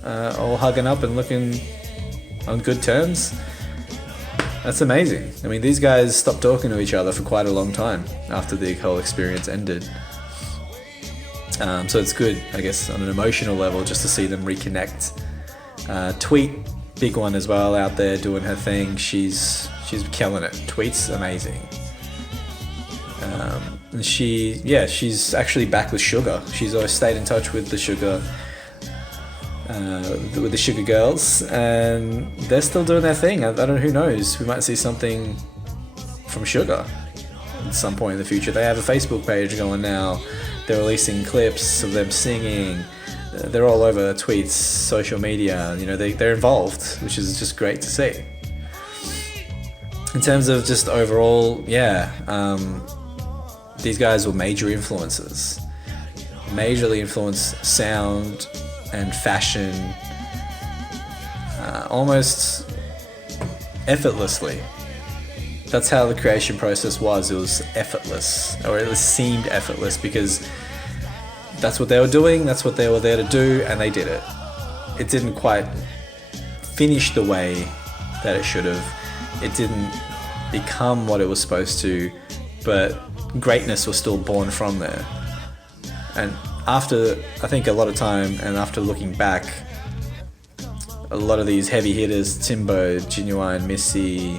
all hugging up and looking on good terms. That's amazing. I mean, these guys stopped talking to each other for quite a long time after the whole experience ended. So it's good, I guess, on an emotional level, just to see them reconnect. Tweet, big one as well, out there doing her thing. She's killing it. Tweet's amazing. And she's actually back with Sugar. She's always stayed in touch with the Sugar girls, and they're still doing their thing. I don't know, who knows? We might see something from Sugar at some point in the future. They have a Facebook page going now. They're releasing clips of them singing. They're all over tweets, social media. You know, they're involved, which is just great to see. In terms of just overall, these guys were major influences. Majorly influenced sound and fashion, almost effortlessly. That's how the creation process was. It was effortless, or it seemed effortless, because that's what they were doing, that's what they were there to do, and they did it. It didn't quite finish the way that it should have. It didn't become what it was supposed to, but greatness was still born from there. And after, I think a lot of time, and after looking back, a lot of these heavy hitters, Timbo, Genuine, Missy,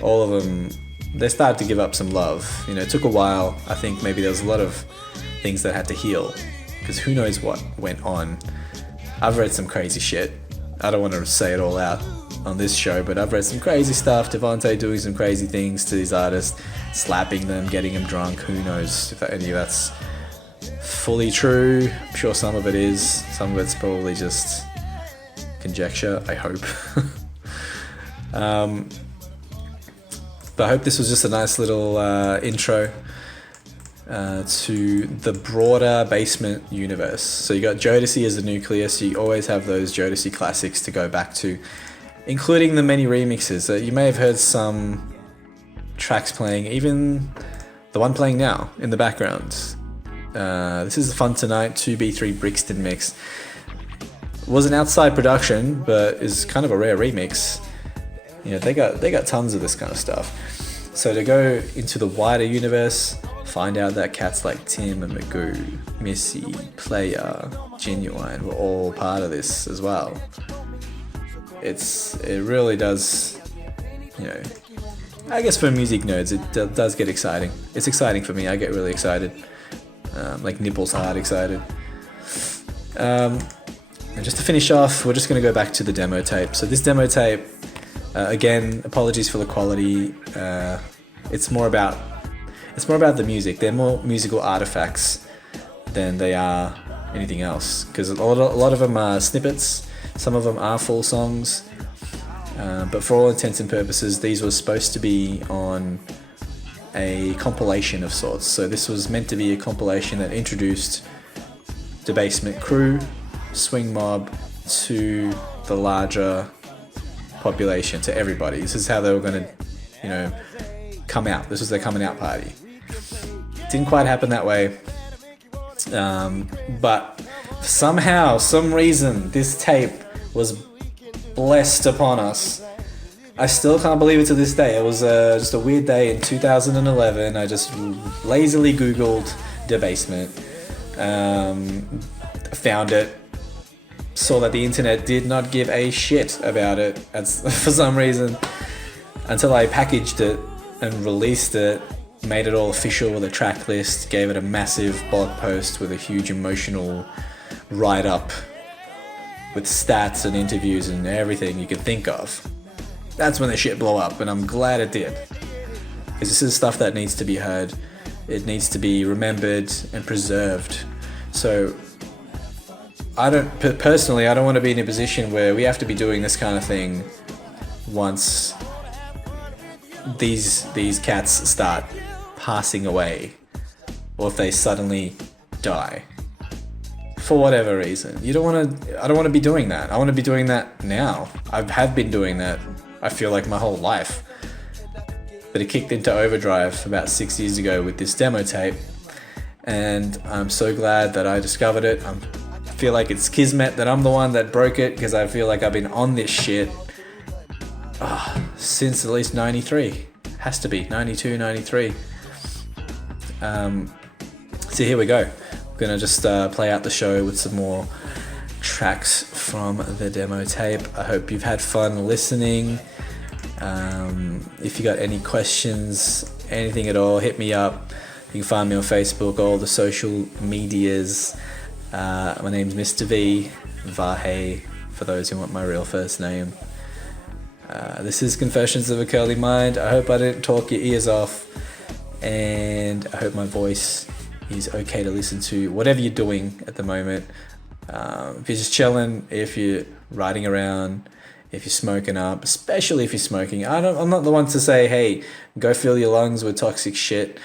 all of them, they started to give up some love. You know, it took a while. I think maybe there was a lot of things that had to heal, because who knows what went on. I've read some crazy shit. I don't want to say it all out on this show, but I've read some crazy stuff. Devontae doing some crazy things to these artists, slapping them, getting them drunk. Who knows if any of that's fully true. I'm sure some of it is. Some of it's probably just conjecture, I hope. But I hope this was just a nice little intro to the broader Bassment universe. So you got Jodeci as a nucleus. You always have those Jodeci classics to go back to, including the many remixes. You may have heard some tracks playing, even the one playing now in the background. This is a Fun Tonight 2B3 Brixton mix. It was an outside production, but is kind of a rare remix. You know, they got tons of this kind of stuff. So to go into the wider universe, find out that cats like Tim and Magoo, Missy, Player, Genuine were all part of this as well. It really does, you know, I guess for music nerds it does get exciting. It's exciting for me. I get really excited, like nipples hard excited. And just to finish off, we're just going to go back to the demo tape. So this demo tape, again, apologies for the quality. It's more about the music. They're more musical artifacts than they are anything else, because a lot of them are snippets. Some of them are full songs, but for all intents and purposes, these were supposed to be on a compilation of sorts. So this was meant to be a compilation that introduced the Bassment crew, Swing Mob, to the larger population, to everybody. This is how they were going to, you know, come out. This was their coming out party. Didn't quite happen that way, but somehow, some reason, this tape was blessed upon us. I still can't believe it to this day. It was just a weird day in 2011. I just lazily Googled the Bassment, found it, saw that the internet did not give a shit about it for some reason, until I packaged it and released it, made it all official with a track list, gave it a massive blog post with a huge emotional write-up with stats and interviews and everything you could think of. That's when the shit blew up, and I'm glad it did, because this is stuff that needs to be heard. It needs to be remembered and preserved. So I don't want to be in a position where we have to be doing this kind of thing once these cats start passing away, or if they suddenly die for whatever reason. I don't want to be doing that. I want to be doing that now. I have been doing that, I feel like, my whole life. But it kicked into overdrive about 6 years ago with this demo tape, and I'm so glad that I discovered it. I feel like it's kismet that I'm the one that broke it, because I feel like I've been on this shit since at least 93. Has to be 92, 93. So here we go. I'm gonna just play out the show with some more tracks from the demo tape. I hope you've had fun listening. If you got any questions, anything at all, hit me up. You can find me on Facebook, all the social medias. My name's Mr. V, Vahe, for those who want my real first name. This is Confessions of a Curly Mind. I hope I didn't talk your ears off, and I hope my voice is okay to listen to, whatever you're doing at the moment. If you're just chilling, if you're riding around, if you're smoking up, especially if you're smoking. I'm not the one to say, hey, go fill your lungs with toxic shit,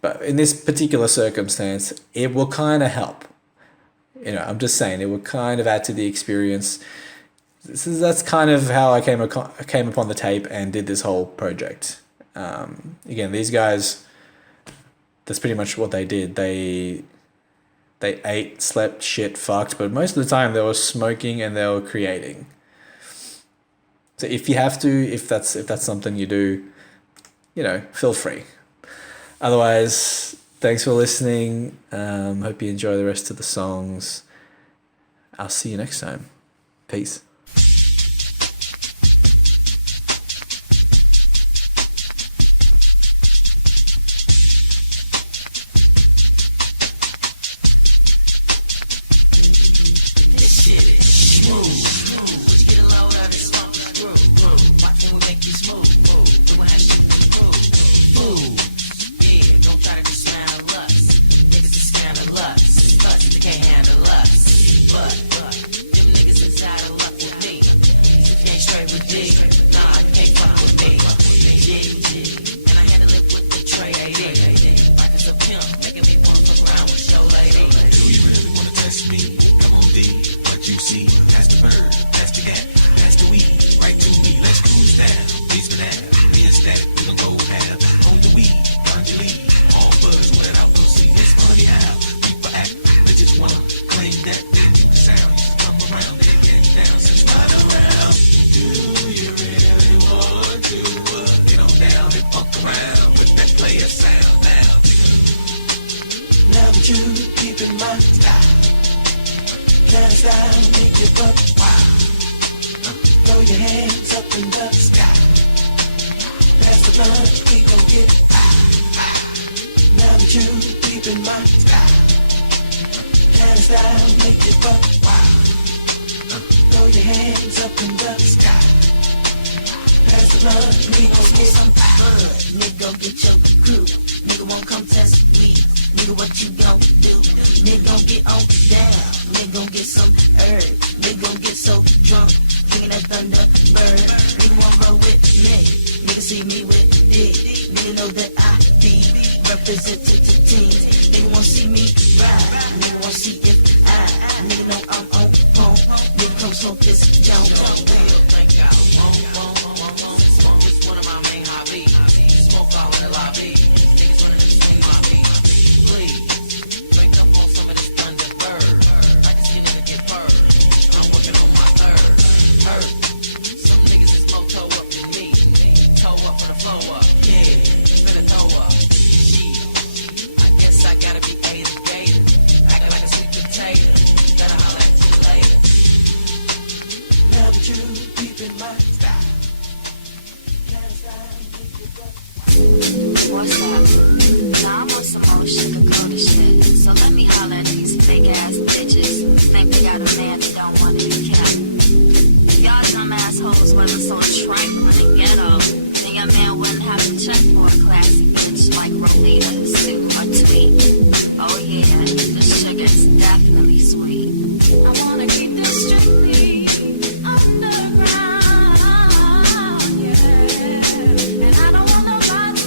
but in this particular circumstance, it will kind of help. You know, I'm just saying, it will kind of add to the experience. That's kind of how I came upon the tape and did this whole project. Again, these guys, that's pretty much what they did. They ate, slept, shit, fucked, but most of the time they were smoking and they were creating. So if you have to, if that's something you do, you know, feel free. Otherwise, thanks for listening. Hope you enjoy the rest of the songs. I'll see you next time. Peace. This shit is smooth. Would you get a load of this funky groove? Why can't we make this move? We gon' have shit to prove. Yeah, don't try to dismantle us. Niggas is scandalous. Plus, they can't handle us. But, them niggas is out of luck with me. You can't straight with D. Nah, you can't fuck with me. G. And I handle it with the tray AD. Life is a pimp, making me wanna fuck around with your lady. Do you really wanna test me? Come on, D. What you see? That's the bird, that's the gat, that's the weed. Right to me, let's cruise down. Basement Ave, being static, we gon' go half. On the weed, ganja lead, all buzz without no seed. It's funny how people act, they just wanna claim that they do the sound. Used to come around, they get down, since right around. Do you really want to get on down and funk around with that player sound now, nigga? slow up. Yeah, finna throw up. Shit, I guess I gotta be gator. Acting like a sweet potato. Gotta holler at you later. Now that you keep in mind. What's up? Now I'm on some old sugar-coated shit. So let me holler at these fake-ass bitches. Think they got a man that don't wanna be kept. If y'all dumb assholes wasn't so trifling and ghetto, then your man wouldn't have to check for a classy bitch like Rolita, Sue, or Tweet. Oh yeah, this sugar's definitely sweet. I wanna keep this strictly underground, yeah. And I don't want nobody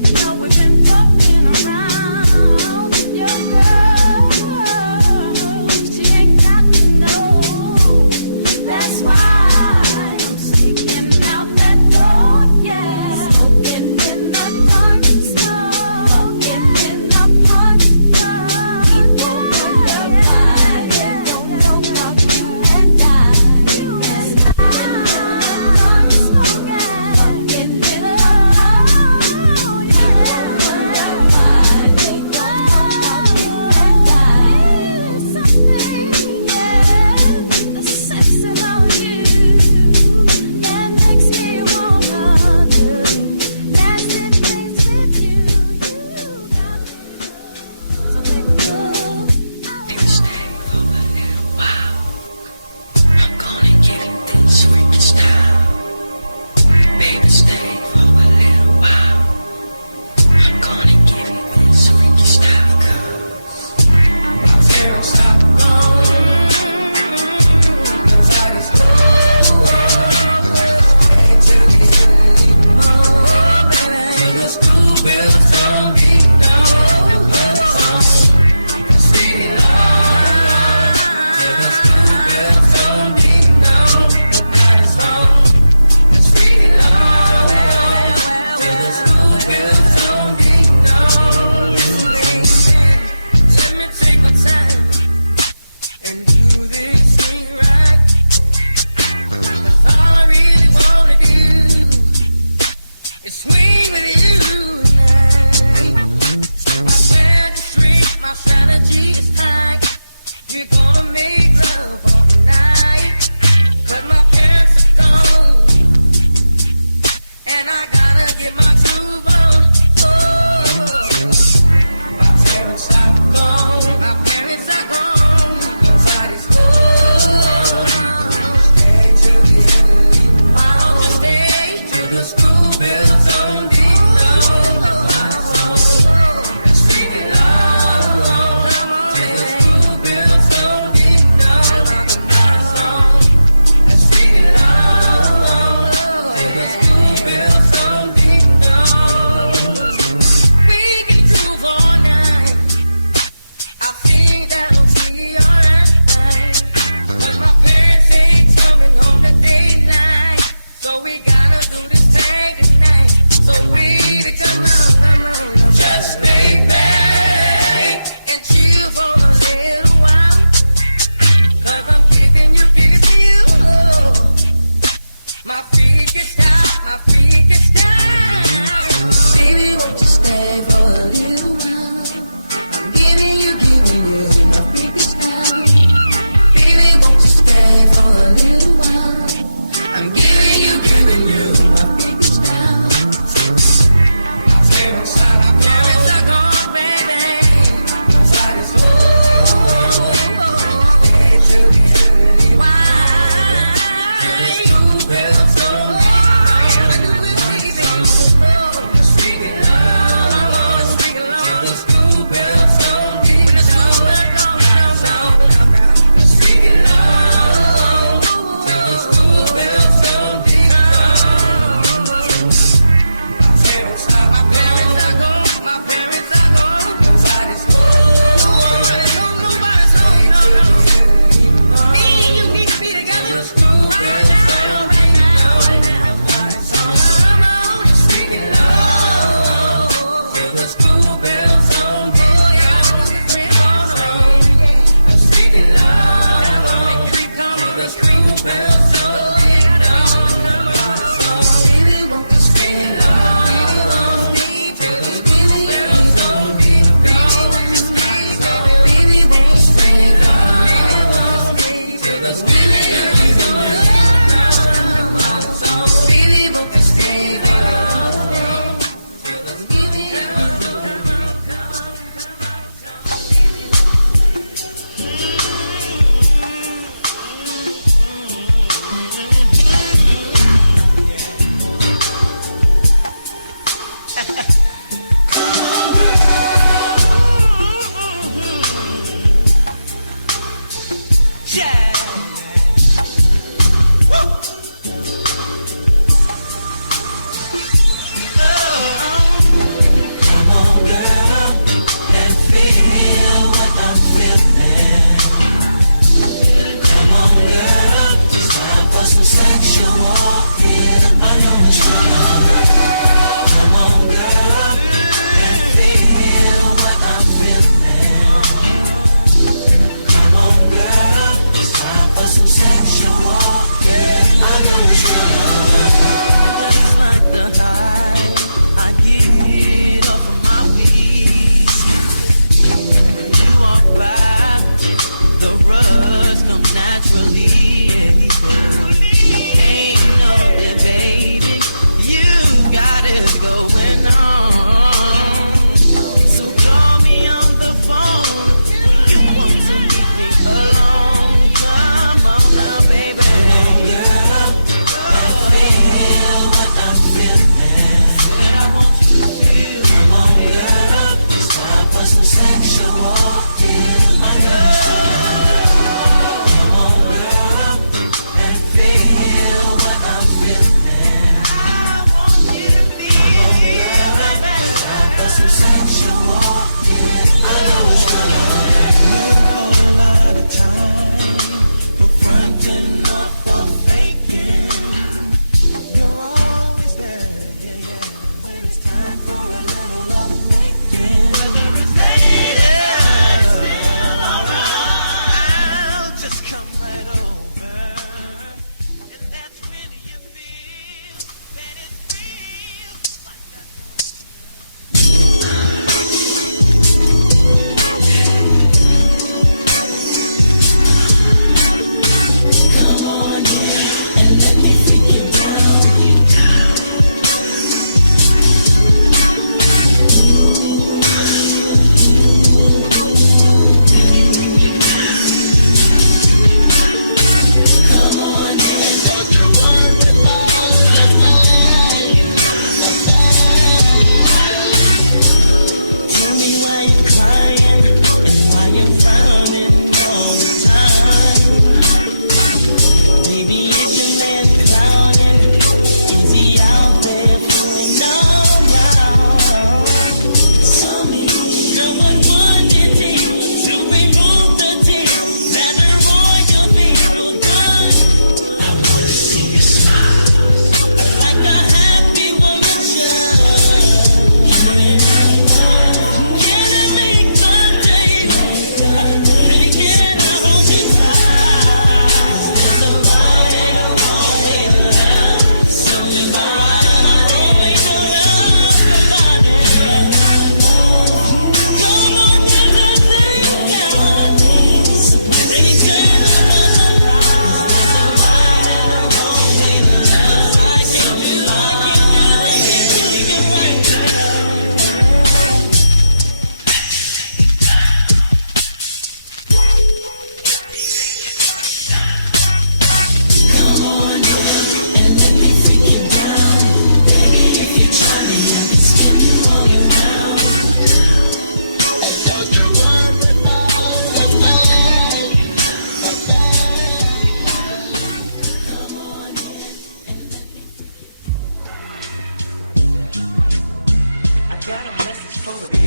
to know we've been fucking around. Your girl, she ain't got to know. That's why I'm sneaking out that door, yeah. Smoking in the dark, smoking in the park,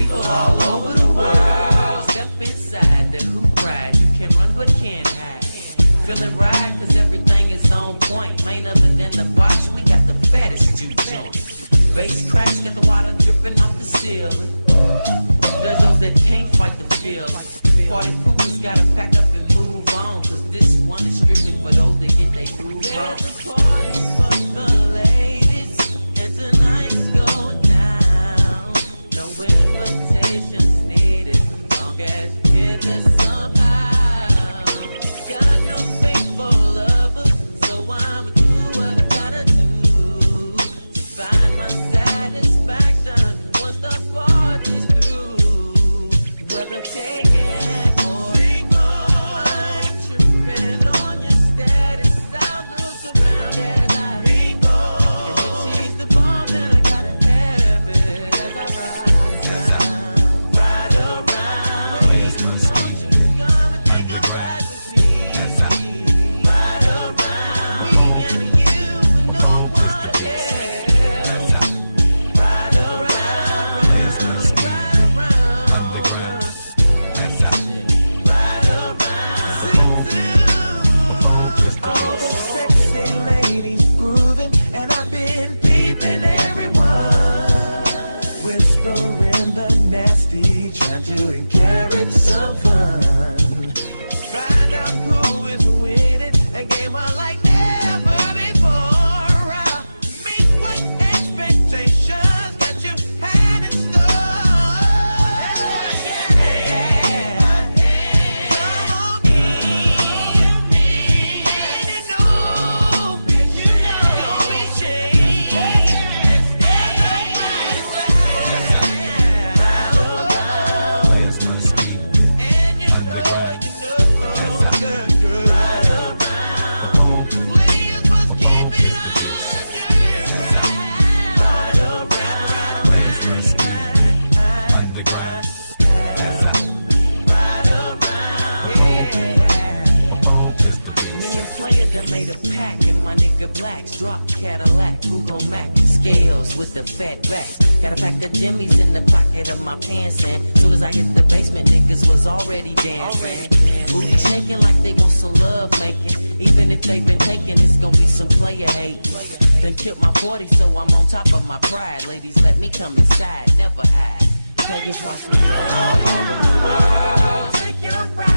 people all over the world. Step inside the hoop ride, you can run but can't hide. Feeling right, cause everything is on point. Main other than the box, we got the fattest juke joint. Bass cracks, got the water dripping off the ceiling. There's those that can't fight the feeling. Party poopers gotta pack up and move on, cause this one is strictly for those that get they groove on. There's a party for the ladies, and tonight's going down. No invitations needed, long as you get there somehow. Got no faithful lover, so I'ma do what I gotta do to find my satisfaction once the party's through. Whether taken or single, I ain't tripping on your status. I look around as I mingle, and if she's the bomb, then I gotta have it as I ride around. Ride around, waves must be come and take a ride with me. Ride around, me and you, but no one else. Ride around, waves must be underground. All the sexy ladies grooving, and I've been peeping everyone, whispering the nasty, trying to encourage some fun. Find out who is winning, a game I like never before. Meet what expectations that you had in store. Yeah. Come on in, and you know, don't be ashamed. Players must be underground. Underground. Me and Player done made a pack, and my nigga Blacks drop Cadillac. Who gon' match the scales with the fat backs? Got a pack of jimmies in the pocket of my pants, and soon as I hit the basement, niggas was already dancing. Booty shaking like they want some love making. Even if they been taken, it's gon' be some player hate. Then killed my 40, so I'm on top of my pride. Ladies, let me come inside, never hide. Players watch me all over the world. Take your pride.